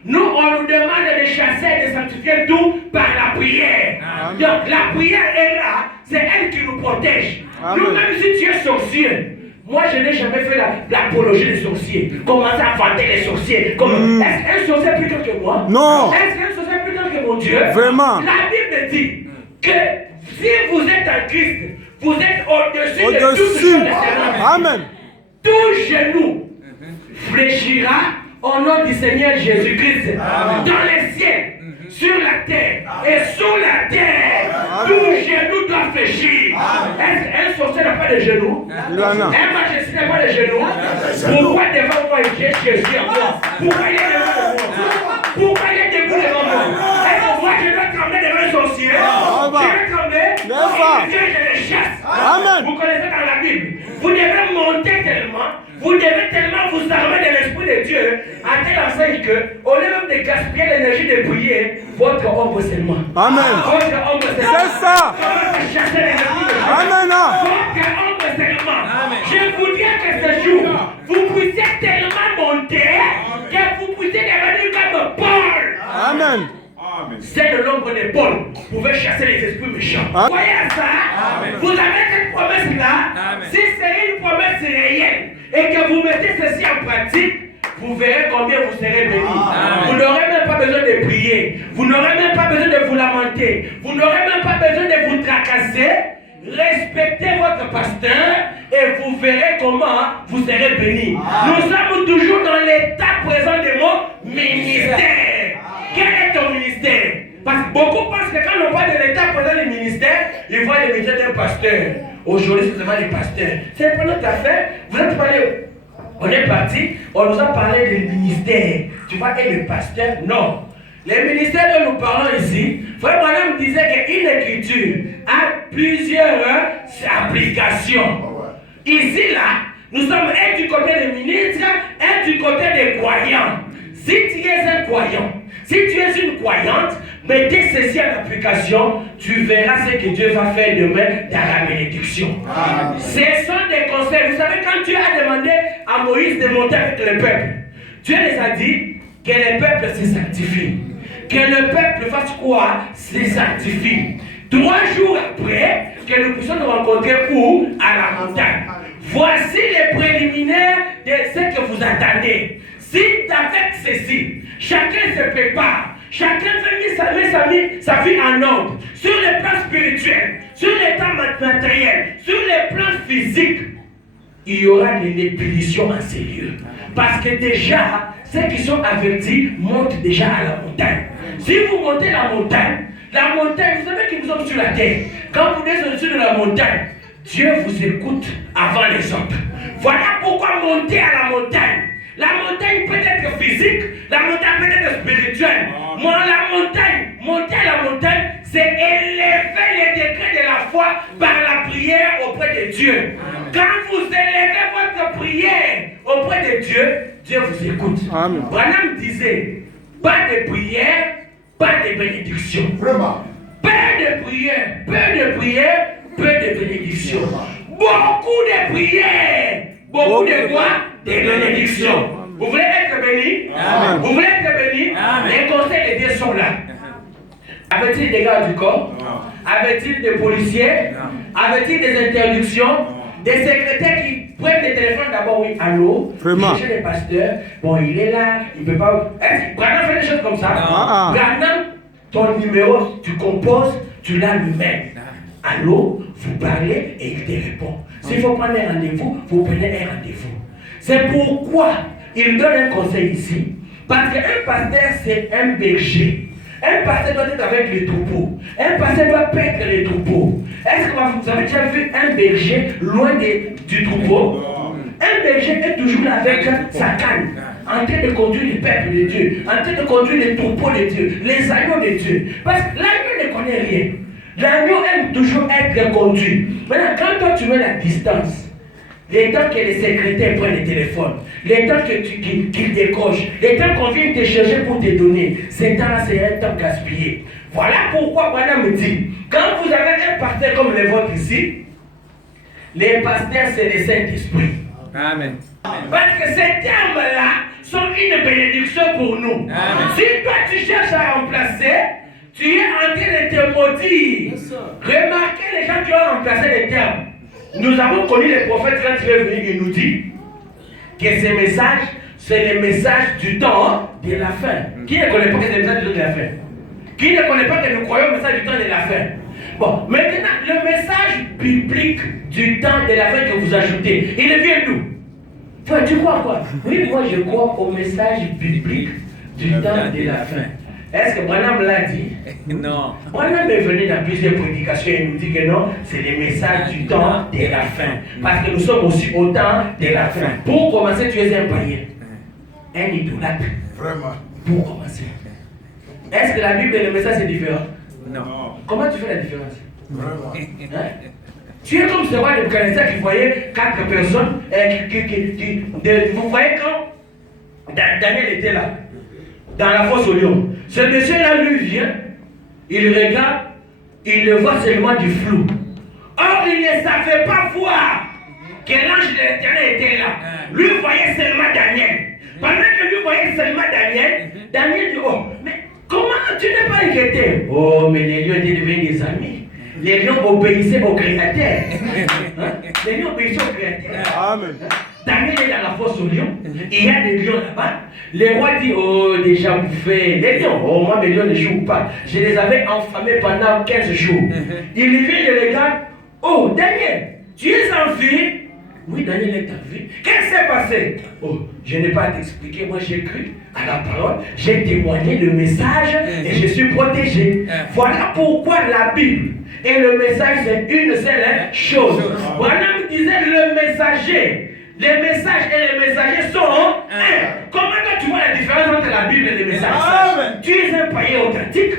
Nous, on nous demande de chasser et de sanctifier tout par la prière. Amen. Donc, la prière est là, c'est elle qui nous protège. Amen. Nous, même si tu es sorcier, moi, je n'ai jamais fait l'apologie des sorciers. Commencer à vanter les sorciers. Est-ce qu'un sorcier est plus grand que moi? Non. Est-ce qu'un sorcier est plus grand que mon Dieu? Vraiment. La Bible dit que si vous êtes en Christ, vous êtes au-dessus de toutes choses. Amen. Tout genou fléchira au nom du Seigneur Jésus-Christ. Dans les cieux, sur la terre et sous la terre, tout genou doit fléchir. Est-ce qu'un sorcier n'a pas de genoux? Un magicien n'a pas de genoux? Pourquoi devant moi Jésus en moi? Pourquoi il est devant moi? Pourquoi il est debout devant moi? Est-ce que moi je dois trembler devant un sorcier? Je vais trembler? Je les chasse. Amen. Vous connaissez dans la Bible. Vous devez monter tellement, vous devez tellement vous armer de l'Esprit de Dieu, à telle enseigne que, au lieu même de gaspiller l'énergie de prier, votre ombre seulement. Amen. Votre ombre seulement. C'est ça. Chasser l'énergie de Dieu. Amen. Votre ombre seulement. Je voudrais que ce jour, vous puissiez tellement monter, que vous puissiez devenir comme Paul. Amen. C'est de l'ombre de Paul. Vous pouvez chasser les esprits méchants. Voyez ça? Amen. Vous avez cette promesse-là. Si c'est une promesse réelle et que vous mettez ceci en pratique, vous verrez combien vous serez bénis. Vous n'aurez même pas besoin de prier. Vous n'aurez même pas besoin de vous lamenter. Vous n'aurez même pas besoin de vous tracasser. Respectez votre pasteur et vous verrez comment vous serez bénis. Nous sommes toujours dans l'état présent de mon ministère. Quel les ministères, ils voient les ministères d'un pasteur. Aujourd'hui, c'est seulement les pasteurs. C'est pas notre affaire. Vous êtes parlé. On est parti, on nous a parlé des ministères. Tu vois, et le pasteur, non. Les ministères dont nous parlons ici, Frère Branham disait qu'une écriture a plusieurs applications. Ici, là, nous sommes un du côté des ministres, un du côté des croyants. Si tu es un croyant, si tu es une croyante, mettez ceci en application, tu verras ce que Dieu va faire demain dans la bénédiction. Ce sont des conseils. Vous savez, quand Dieu a demandé à Moïse de monter avec le peuple, Dieu les a dit que le peuple se sanctifie. Que le peuple fasse quoi? Se sanctifie. 3 jours après, que nous puissions nous rencontrer où? À la montagne. Voici les préliminaires de ce que vous attendez. Si avec ceci, chacun se prépare, chacun met sa vie en ordre, sur le plan spirituel, sur le plan matériel, sur le plan physique, il y aura une ébullition en ces lieux. Parce que déjà, ceux qui sont avertis montent déjà à la montagne. Si vous montez la montagne, vous savez que nous sommes sur la terre. Quand vous êtes au-dessus de la montagne, Dieu vous écoute avant les autres. Voilà pourquoi monter à la montagne. La montagne peut être physique, la montagne peut être spirituelle. Monter à la montagne, c'est élever les degrés de la foi par la prière auprès de Dieu. Quand vous élevez votre prière auprès de Dieu, Dieu vous écoute. Amen. Branham disait, pas de prière, pas de bénédiction. Vraiment. Peu de prière, peu de bénédiction. Beaucoup de prières, beaucoup de quoi? Des bénédictions. Vous voulez être béni? Amen. Vous voulez être béni? Les conseils de Dieu sont là. Avait-il des gardes du corps? Avait-il des policiers? Avait-il des interdictions? Des secrétaires qui prennent le téléphone d'abord, oui, allô? Vraiment. Cherchez le pasteur. Bon, il est là, il ne peut pas. Branham fait des choses comme ça. Branham, ton numéro, tu composes, tu l'as lui-même. Allô, vous parlez et il te répond. S'il faut prendre un rendez-vous, vous prenez un rendez-vous. C'est pourquoi il donne un conseil ici. Parce qu'un pasteur, c'est un berger. Un pasteur doit être avec les troupeaux. Un pasteur doit paître les troupeaux. Est-ce que vous avez déjà vu un berger loin du troupeau? Un berger est toujours là avec sa canne, en train de conduire le peuple de Dieu, en train de conduire les troupeaux de Dieu, les agneaux de Dieu. Parce que l'agneau ne connaît rien. L'agneau aime toujours être conduit. Maintenant, quand toi tu mets la distance, les temps que les secrétaires prennent le téléphone, les temps qu'ils décrochent, les temps qu'on vient te chercher pour te donner, ces temps-là, c'est un temps gaspillé. Voilà pourquoi Branham me dit, quand vous avez un pasteur comme le vôtre ici, les pasteurs, c'est le Saint-Esprit. Amen. Parce que ces termes-là sont une bénédiction pour nous. Amen. Si toi tu cherches à remplacer, tu es en train de te maudire. Remarquez les gens qui ont remplacé les termes. Nous avons connu les prophètes quand ils sont venus, ils nous disent que ces messages, c'est les messages du temps de la fin. Qui ne connaît pas que c'est le message du temps de la fin? Qui ne connaît pas que nous croyons au message du temps de la fin? Bon, maintenant, le message biblique du temps de la fin que vous ajoutez, il vient d'où? Toi, tu crois quoi? Oui, moi je crois au message biblique du temps de la fin. Est-ce que Branham l'a dit? Non. Branham est venu dans plusieurs prédications et nous dit que non, c'est le message du temps de la fin. Parce que nous sommes aussi au temps de la fin. Pour commencer, tu es un païen, un idolâtre. Vraiment. Pour commencer. Est-ce que la Bible et le message c'est différent? Non. Comment tu fais la différence? Vraiment. Hein? Tu es comme ce roi de Nebuchadnezzar qui voyait 4 personnes. Vous voyez quand Daniel était là, dans la fosse au lion. Ce monsieur-là, lui, vient, il regarde, il le voit seulement du flou. Or, il ne savait pas voir que l'ange de l'Éternel était là. Lui voyait seulement Daniel. Pendant que lui voyait seulement Daniel, Daniel dit, oh, mais comment tu n'es pas inquiété? Oh, mais les lions étaient devenus des amis. Les lions obéissaient au Créateur. Hein? Les lions obéissaient au Créateur. Amen. Daniel est dans la fosse aux lions. Il y a des lions là-bas. Le roi dit, oh, déjà bouffé. Les lions, oh, moi, mes lions ne jouent pas. Je les avais enflammés pendant 15 jours. Il vient de regarde. Oh, Daniel, tu es en vie? Oui, Daniel est en vie. Qu'est-ce qui s'est passé? Oh, je n'ai pas à t'expliquer. Moi, j'ai cru. à la parole, j'ai témoigné le message et je suis protégé. Voilà pourquoi la Bible et le message, c'est une seule chose. Voilà, me disait le messager. Les messages et les messagers sont un. Comment tu vois la différence entre la Bible et les messages? Tu es un païen authentique.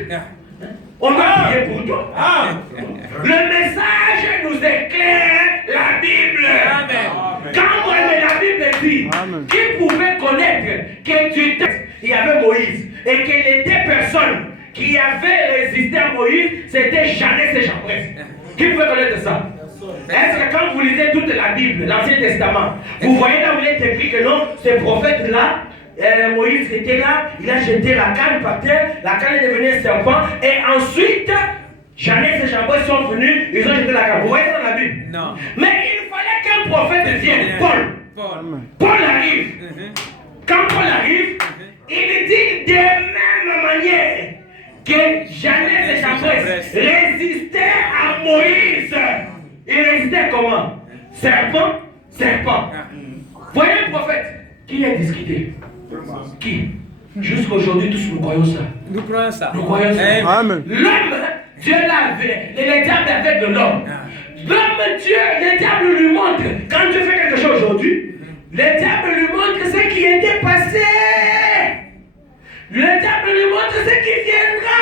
On va prier pour toi. Le message nous éclaire la Bible. Quand moi, la Bible dit, qui pouvait connaître que du texte, il y avait Moïse, et que les deux personnes qui avaient résisté à Moïse, c'était Jeannès et Jambres. Qui pouvait connaître ça? Est-ce que quand vous lisez toute la Bible, l'Ancien Testament, vous voyez là où il est écrit que non, ce prophète-là, Moïse était là, il a jeté la canne par terre, la canne est devenue un serpent, et ensuite, Jeannès et Jambres sont venus, ils ont jeté la canne. Vous voyez ça dans la Bible? Non. Mais il fallait qu'un prophète vienne, Paul arrive. Quand Paul arrive, il dit de même manière que Jeannès et Jambres résistaient à Moïse. Ils résistaient comment? Serpent. Voyez un prophète qui est discuté. Qui? Jusqu'aujourd'hui, tous nous croyons ça. Nous croyons ça. Amen. L'homme, Dieu l'avait. Le diable avait de l'homme. L'homme, Dieu, le diable lui montre. Quand Dieu fait quelque chose aujourd'hui, le diable lui montre ce qui était passé. Le diable lui montre ce qui viendra.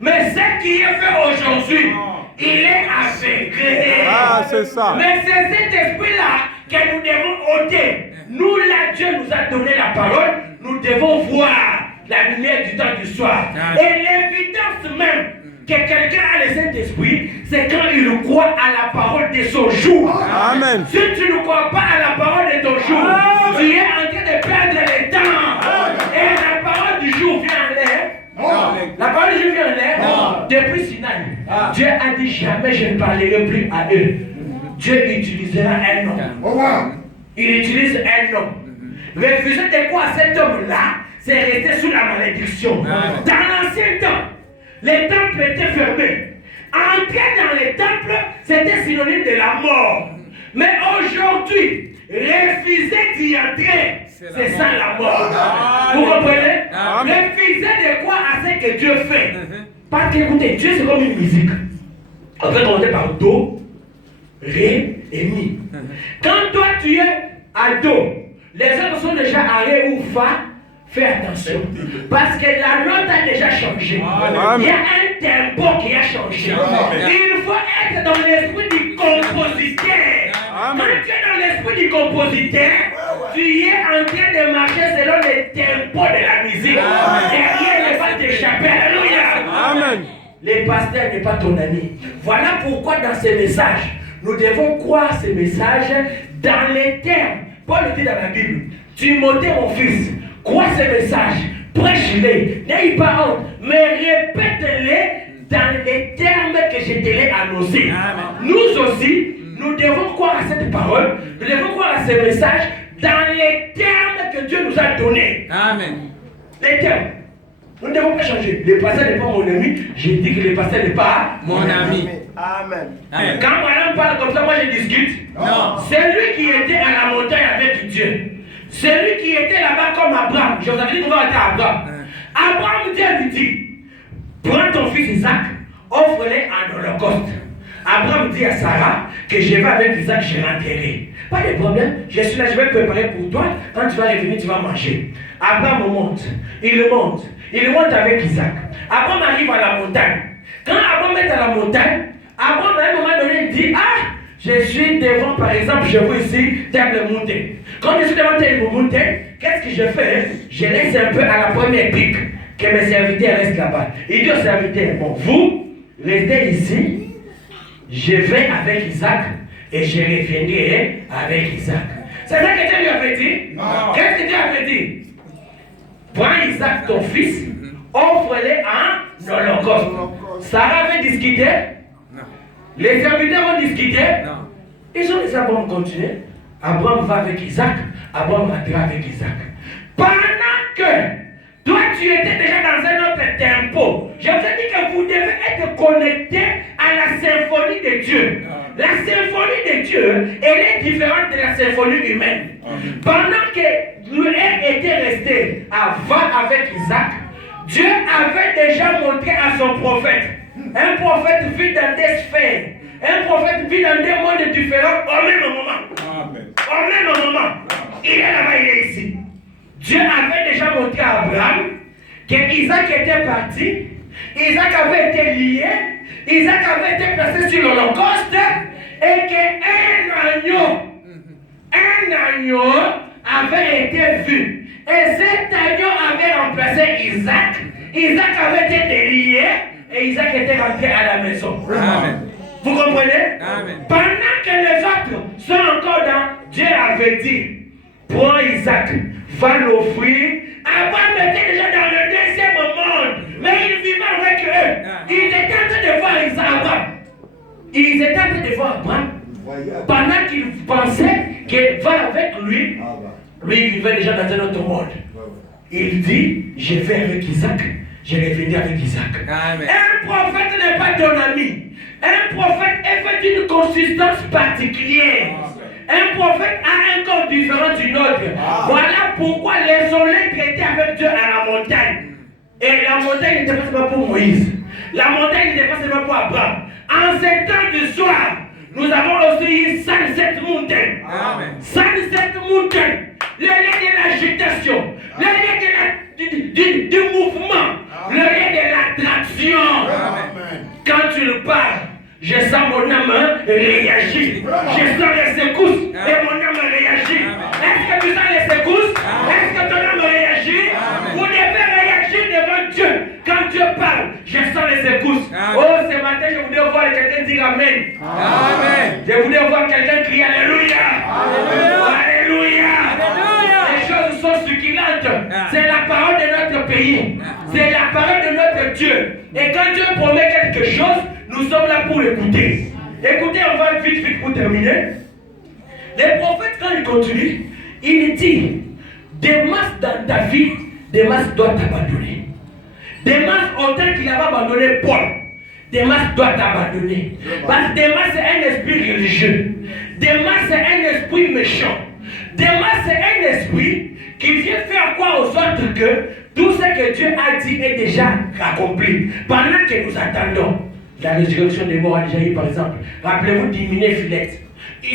Mais ce qui est fait aujourd'hui, il est aveuglé. C'est ça. Mais c'est cet esprit-là que nous devons ôter. Nous, là, Dieu nous a donné la parole. Nous devons voir la lumière du temps du soir. Et l'évidence même que quelqu'un a le Saint-Esprit, c'est quand il croit à la parole de son jour. Amen. Si tu ne crois pas à la parole de ton jour, tu es en train de perdre le temps. Et la parole du jour vient en l'air. La parole du jour vient en l'air. Depuis Sinaï, Dieu a dit jamais je ne parlerai plus à eux. Dieu utilisera un homme. Il utilise un homme. Refuser de quoi cet homme-là, c'est rester sous la malédiction. Dans l'ancien temps, les temples étaient fermés. Entrer dans les temples, c'était synonyme de la mort. Mais aujourd'hui, refuser d'y entrer, c'est ça la mort. Vous comprenez? Refuser de quoi à ce que Dieu fait. Parce qu'écoutez, Dieu c'est comme une musique. On peut commencer par Do, Ré et Mi. Quand toi tu es à Do, les autres sont déjà à Ré ou Fa. Fais attention, parce que la note a déjà changé. Il y a un tempo qui a changé. Il faut être dans l'esprit du compositeur. Quand tu es dans l'esprit du compositeur, tu es en train de marcher selon le tempo de la musique. Et rien ne va t'échapper. Alléluia. Le pasteur n'est pas ton ami. Voilà pourquoi dans ce message, nous devons croire ce message dans les termes. Paul dit dans la Bible, Timothée mon fils, crois ce message, prêche-les, n'aie pas honte, mais répète-les dans les termes que je te l'ai annoncés. Nous aussi, nous devons croire à cette parole, nous devons croire à ce message dans les termes que Dieu nous a donnés. Amen. Les termes. Nous ne devons pas changer. Le pasteur n'est pas mon ami, je dis que le pasteur n'est pas mon ami. Amen. Quand madame parle comme ça, moi je discute. Non. Celui qui était à la montagne avec Dieu, celui qui était là-bas comme Abraham, je vous avais dit qu'on va être Abraham. Abraham, Dieu lui dit, prends ton fils Isaac, offre-le en holocauste. Abraham dit à Sarah que je vais avec Isaac, je l'enterrerai. Pas de problème, je suis là, je vais préparer pour toi. Quand tu vas revenir, tu vas manger. Abraham monte, il monte avec Isaac. Abraham arrive à la montagne. Quand Abraham est à la montagne, Abraham à un moment donné il dit, ah, je suis devant, par exemple, je vois ici, Table Mountain. Quand je suis devant Table Mountain, qu'est-ce que je fais? Je laisse un peu à la première pique, que mes serviteurs restent là-bas. Il dit aux serviteurs, bon, vous, restez ici, je vais avec Isaac, et je reviendrai avec Isaac. C'est ça que Dieu lui avait dit? Qu'est-ce que Dieu avait dit? Prends Isaac, ton fils, offre-le en holocauste. Sarah avait discuté. Les serviteurs ont discuté. Ils ont dit ça pour continuer. Abraham va avec Isaac. Abraham va avec Isaac. Pendant que toi tu étais déjà dans un autre tempo, je vous ai dit que vous devez être connecté à la symphonie de Dieu. La symphonie de Dieu, elle est différente de la symphonie humaine. Pendant que était resté avant avec Isaac, Dieu avait déjà montré à son prophète. Un prophète vit dans des sphères. Un prophète vit dans des mondes différents au même moment. Amen. Au même moment. Il est là-bas, il est ici. Dieu avait déjà montré à Abraham qu'Isaac était parti. Isaac avait été lié. Isaac avait été placé sur l'Holocauste. Et qu'un agneau avait été vu. Et cet agneau avait remplacé Isaac. Isaac avait été délié. Et Isaac était rentré à la maison. Amen. Vous comprenez? Amen. Pendant que les autres sont encore dans, Dieu avait dit, prends Isaac, va l'offrir. Abraham était déjà dans le deuxième monde, mais il vivait avec eux. Ils étaient en train de voir Abraham. Ils étaient en train de voir Abraham. Pendant qu'il pensait qu'il va avec lui, lui il vivait déjà dans un autre monde. Il dit, je vais avec Isaac, je vais venir avec Isaac. Amen. Un prophète n'est pas ton ami. Un prophète est fait d'une consistance particulière. Un prophète a un corps différent du nôtre. Voilà pourquoi les soleils étaient avec Dieu à la montagne. Et la montagne n'était pas seulement pour Moïse. La montagne n'était pas seulement pour Abraham. En cette heure du soir, nous avons aussi eu Sunset Mountain. Sunset Mountain. Le lien de l'agitation. Le lien du mouvement. Le lien de l'attraction. Quand tu le parles, je sens mon âme réagir. Je sens les secousses et mon âme réagit. Est-ce que tu sens les secousses? Est-ce que ton âme réagit? Vous devez réagir devant Dieu. Quand Dieu parle, je sens les secousses. Oh, ce matin, je voudrais voir quelqu'un dire Amen. Amen. Je voudrais voir quelqu'un crier Alléluia. Alléluia. Les choses sont succulentes. C'est la parole de notre pays. C'est la parole de notre Dieu. Et quand Dieu promet quelque chose, nous sommes là pour écouter. Écoutez, on va vite pour terminer. Les prophètes, quand ils continuent, ils disent, Démas dans ta vie, Démas doit t'abandonner. Démas, autant qu'il avait abandonné Paul, Démas doit t'abandonner. Parce que Démas, c'est un esprit religieux. Démas, c'est un esprit méchant. Démas, c'est un esprit qui vient faire croire aux autres que tout ce que Dieu a dit est déjà accompli. Pendant que nous attendons la résurrection des morts à déjà eu, par exemple. Rappelez-vous d'Hyménée Philette.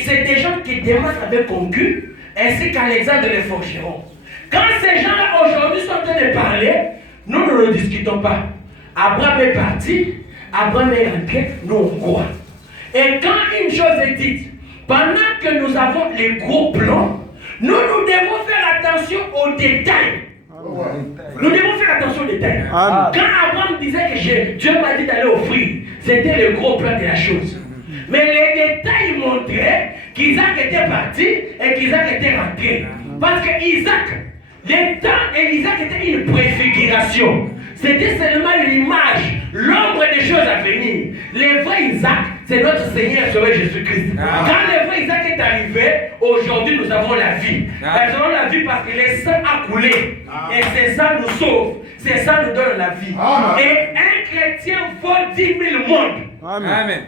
C'est des gens qui Démas avait conquis, ainsi qu'Alexandre les forgerons. Quand ces gens-là aujourd'hui sont en train de parler, nous ne le discutons pas. Abraham est parti, Abraham est rentré, nous on croit. Et quand une chose est dite, pendant que nous avons les gros plans, nous devons faire attention aux détails. Nous devons faire attention aux détails. Quand Abraham disait que Dieu m'a dit d'aller offrir, c'était le gros plan de la chose. Mais les détails montraient qu'Isaac était parti et qu'Isaac était rentré. Parce que Isaac, le temps et Isaac était une préfiguration. C'était seulement l'image, l'ombre des choses à venir. Le vrai Isaac, c'est notre Seigneur Sauveur Jésus-Christ. Quand le vrai Isaac est arrivé, aujourd'hui nous avons la vie. Nous avons la vie parce que le sang a coulé. Et c'est ça nous sauve. C'est ça nous donne la vie. Et un chrétien vaut 10 000 mondes. Amen.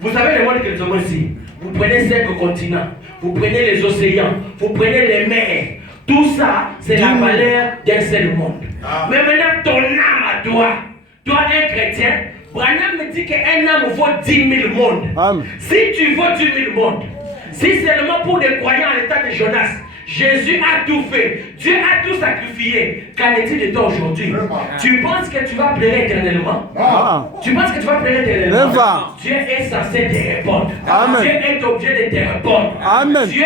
Vous savez les mondes que nous sommes ici. Vous prenez 5 continents. Vous prenez les océans. Vous prenez les mers. Tout ça, c'est la valeur d'un seul monde. Mais maintenant, ton âme à toi, un chrétien, Branham me dit qu'un âme vaut 10 000 mondes. Si tu vaux 10 000 mondes, si seulement pour des croyants à l'état de Jonas, Jésus a tout fait, Dieu a tout sacrifié, qu'en est-il de toi aujourd'hui? Tu penses que tu vas pleurer éternellement? Tu penses que tu vas pleurer éternellement? Dieu est censé te répondre. Dieu est obligé de te répondre. Dieu,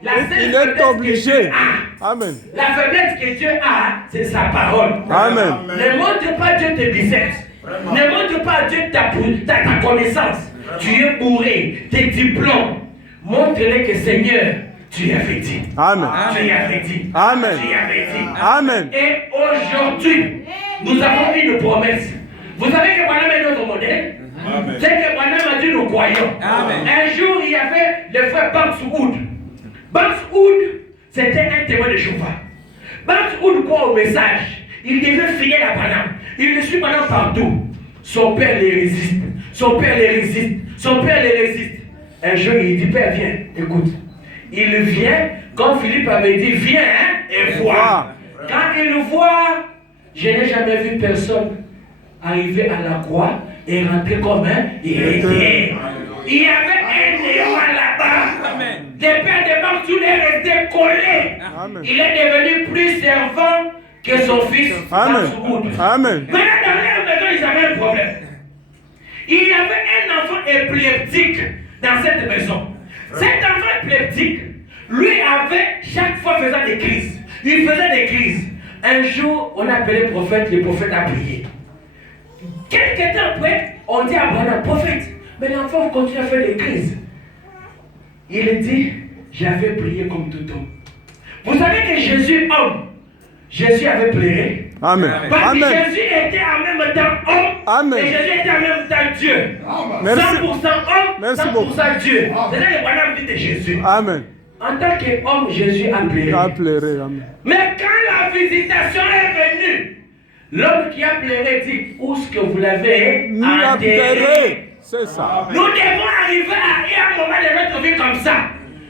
la seule faiblesse que Dieu a, la faiblesse que Dieu a, c'est sa parole. Ne montre pas Dieu tes biceps. Ne montre pas à Dieu ta connaissance. Tu es bourré, tes diplômes. Montre-le que Seigneur, tu as fait dit. Tu as fait dit. Tu as fait dit. Et aujourd'hui, nous avons une promesse. Vous savez que Branham est notre modèle. C'est que Branham a dit nous croyons. Un jour, il y avait le frère Banks Wood. Banks Wood, c'était un témoin de Jéhovah. Banks Wood croit au message. Il devait fidèle à Branham. Il le suit Branham partout. Son père les résiste. Son père les résiste. Son père les résiste. Un jour, il dit, Père, viens, écoute. Il vient Quand Philippe avait dit, viens et vois. Quand il voit, je n'ai jamais vu personne arriver à la croix et rentrer comme il était. Il y avait un néant là-bas. Des pères de banque, tous les restés collés. Il est devenu plus servant que son fils. Amen. Amen. Maintenant, dans leur maison, ils avaient un problème. Il y avait un enfant épileptique dans cette maison. Cet enfant épileptique, lui avait chaque fois faisant des crises. Il faisait des crises. Un jour, on a appelé le prophète a prié. Quelques temps après, on dit à Abraham, prophète, mais l'enfant continue à faire des crises. Il dit, j'avais prié comme tout homme. Vous savez que Jésus, homme, Jésus avait pleuré. Amen. Parce que Amen. Jésus était en même temps homme. Amen. Et Jésus était en même temps Dieu. Merci. 100% homme, Merci 100% Dieu. C'est ça que Abraham dit de Jésus. Amen. En tant qu'homme, Jésus a pleuré. Il a pleuré. Amen. Mais quand la visitation est venue, l'homme qui a pleuré dit, où est-ce que vous l'avez enterré? C'est ça. Nous devons arriver à un moment de notre vie comme ça.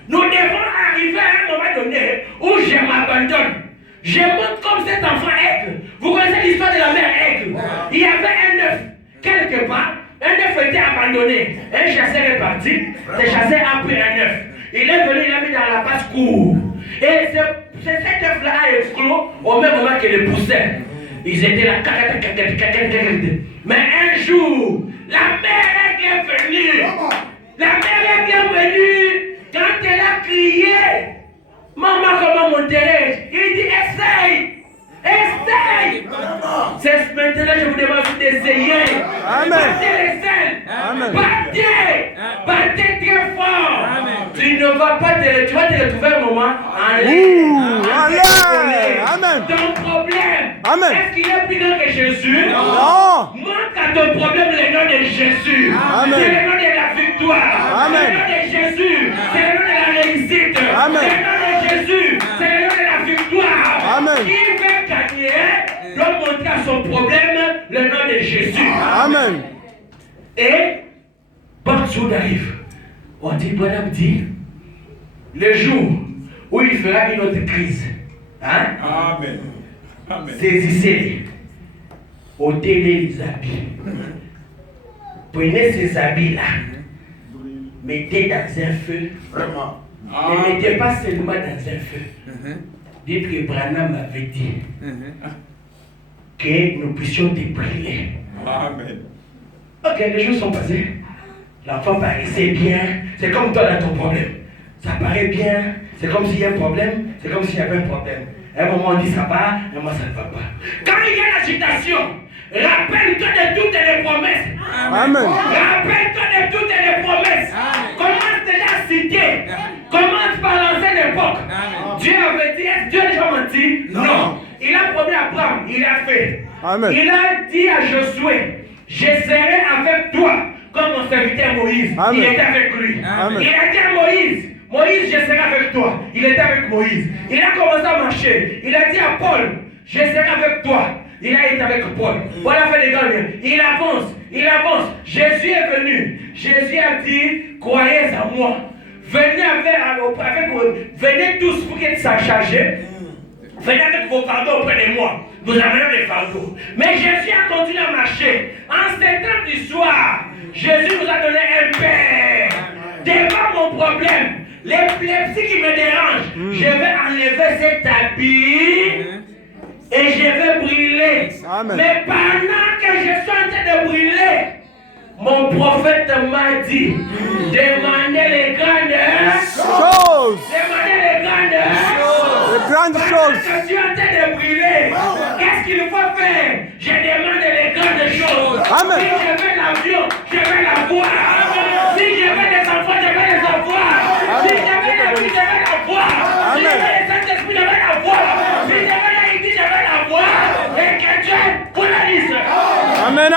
Nous devons arriver à un moment donné où je m'abandonne. Je monte comme cet enfant aigle. Vous connaissez l'histoire de la mère aigle? Il y avait un œuf quelque part. Un œuf était abandonné. Un chasseur est parti. Le chasseur a pris un œuf. Il est venu, il l'a mis dans la basse-cour. Et cet œuf-là a éclos au même moment que le poussait. Ils étaient là. Mais un jour, la mère aigle est venue. La mère aigle est venue. Quand elle a crié, maman, comment mon terrain? Il dit, essaye! Essaye! C'est maintenant que je vous demande d'essayer. Amen. Battez les ailes. Amen. Battez! Battez très fort. Amen. Tu ne vas pas tu vas te retrouver un moment en Allez. Amen. Ton problème. Amen. Est-ce qu'il est plus grand que Jésus? Non. Montre à ton problème le nom de Jésus. Amen. C'est le nom de la victoire. Amen. C'est le nom de Jésus. C'est le nom de la réussite. Amen. C'est le nom de Jésus. C'est le nom de la victoire. Amen. Qui veut gagner doit montrer à son problème le nom de Jésus. Amen. Et Baksoud arrive. On dit, Bonhomme dit, le jour où il fera une autre crise, hein? Amen. Amen. Saisissez-les, ôtez-les les habits. Prenez ces habits-là, mettez dans un feu. Vraiment. Ne mettez pas seulement dans un feu. Dites que Branham m'avait dit que nous puissions te brûler. Amen. Ok, les jours sont passés. L'enfant paraissait bien. C'est comme toi dans ton problème. Ça paraît bien. C'est comme s'il y a un problème. C'est comme s'il y avait un problème. À un moment on dit ça va, à un moment ça ne va pas. Quand il y a l'agitation, rappelle-toi de toutes les promesses. Amen. Rappelle-toi de toutes les promesses. Commence déjà à citer. Commence par l'ancienne époque. Dieu avait dit, est-ce que Dieu a déjà menti? Non. Il a promis à Abraham, il a fait. Amen. Il a dit à Josué, je serai avec toi comme mon serviteur Moïse. Amen. Il était avec lui. Amen. Il a dit à Moïse, Moïse, je serai avec toi. Il était avec Moïse. Il a commencé à marcher. Il a dit à Paul, je serai avec toi. Il a été avec Paul. Paul a fait des grands liens. Il avance, il avance. Jésus est venu. Jésus a dit, croyez en moi. Venez venez tous pour qu'ils soient chargés. Venez avec vos fardeaux auprès de moi. Nous amenons les fardeaux. Mais Jésus a continué à marcher. En 7 heures du soir, Jésus nous a donné un père. Devant mon problème, l'épilepsie qui me dérange, je vais enlever cet habit et je vais brûler. Amen. Mais pendant que je suis en train de brûler, mon prophète m'a dit, demandez les grandes Choses. Demandez les grandes Les grandes choses. Je suis en train de brûler. Qu'est-ce qu'il faut faire? Je demande les grandes choses. Amen. Si je veux l'avion, je vais l'avoir. Si je veux des enfants, je vais les avoir. Si je veux la vie, je vais l'avoir. Si je veux les Saint-Esprit, je vais l'avoir. Si je veux la Haïti, je vais l'avoir. Et que Dieu vous la dise. Amen.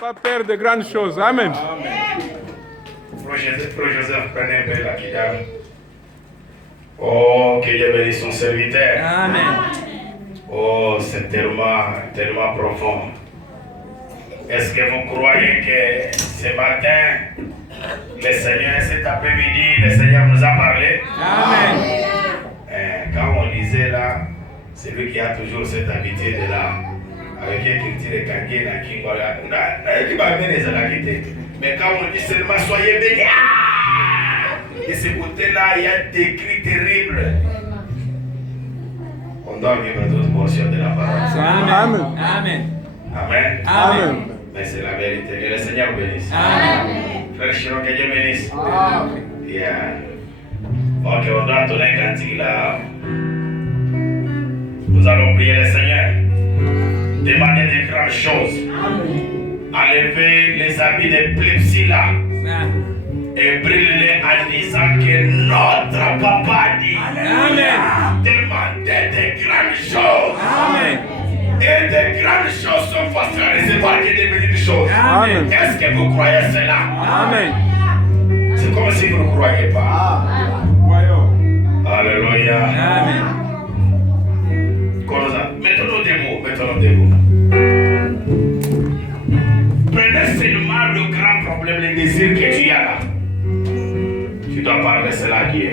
Pas peur de grandes choses. Amen. Frère Joseph connaît un peu la Kidam. Oh, que Dieu bénisse son serviteur. Amen. Oh, c'est tellement profond. Est-ce que vous croyez que ce matin, le Seigneur, cet après-midi, le Seigneur nous a parlé? Amen. Quand on lisait là, c'est lui qui a toujours cette habitude là, avec écriture et kangé, la kingola, qui va amener les alakités. Mais quand on dit seulement soyez bénis, de ce côté-là, il y a des cris terribles. On doit vivre toute portion de la parole. Amen. Amen. Amen. Amen. Mais c'est la vérité. Que le Seigneur bénisse. Amen. Frère Chiron, que Dieu bénisse. Yeah. Ok, on doit donner un cantique là. Nous allons prier le Seigneur. Demander des grandes choses. Enlever les habits d'épilepsie là. Et brûler en disant que notre papa dit. Amen. Demandez des grandes choses. Amen. Et des grandes choses sont faciles à recevoir que des petites choses. Amen. Est-ce que vous croyez cela? Amen. C'est comme si vous ne croyez pas. Voyons. Alléluia. Amen. Mettons-nous des mots. Mettons-nous des mots. Prenez seulement le grand problème, le désir que tu as là. Tu dois parler cela à Dieu.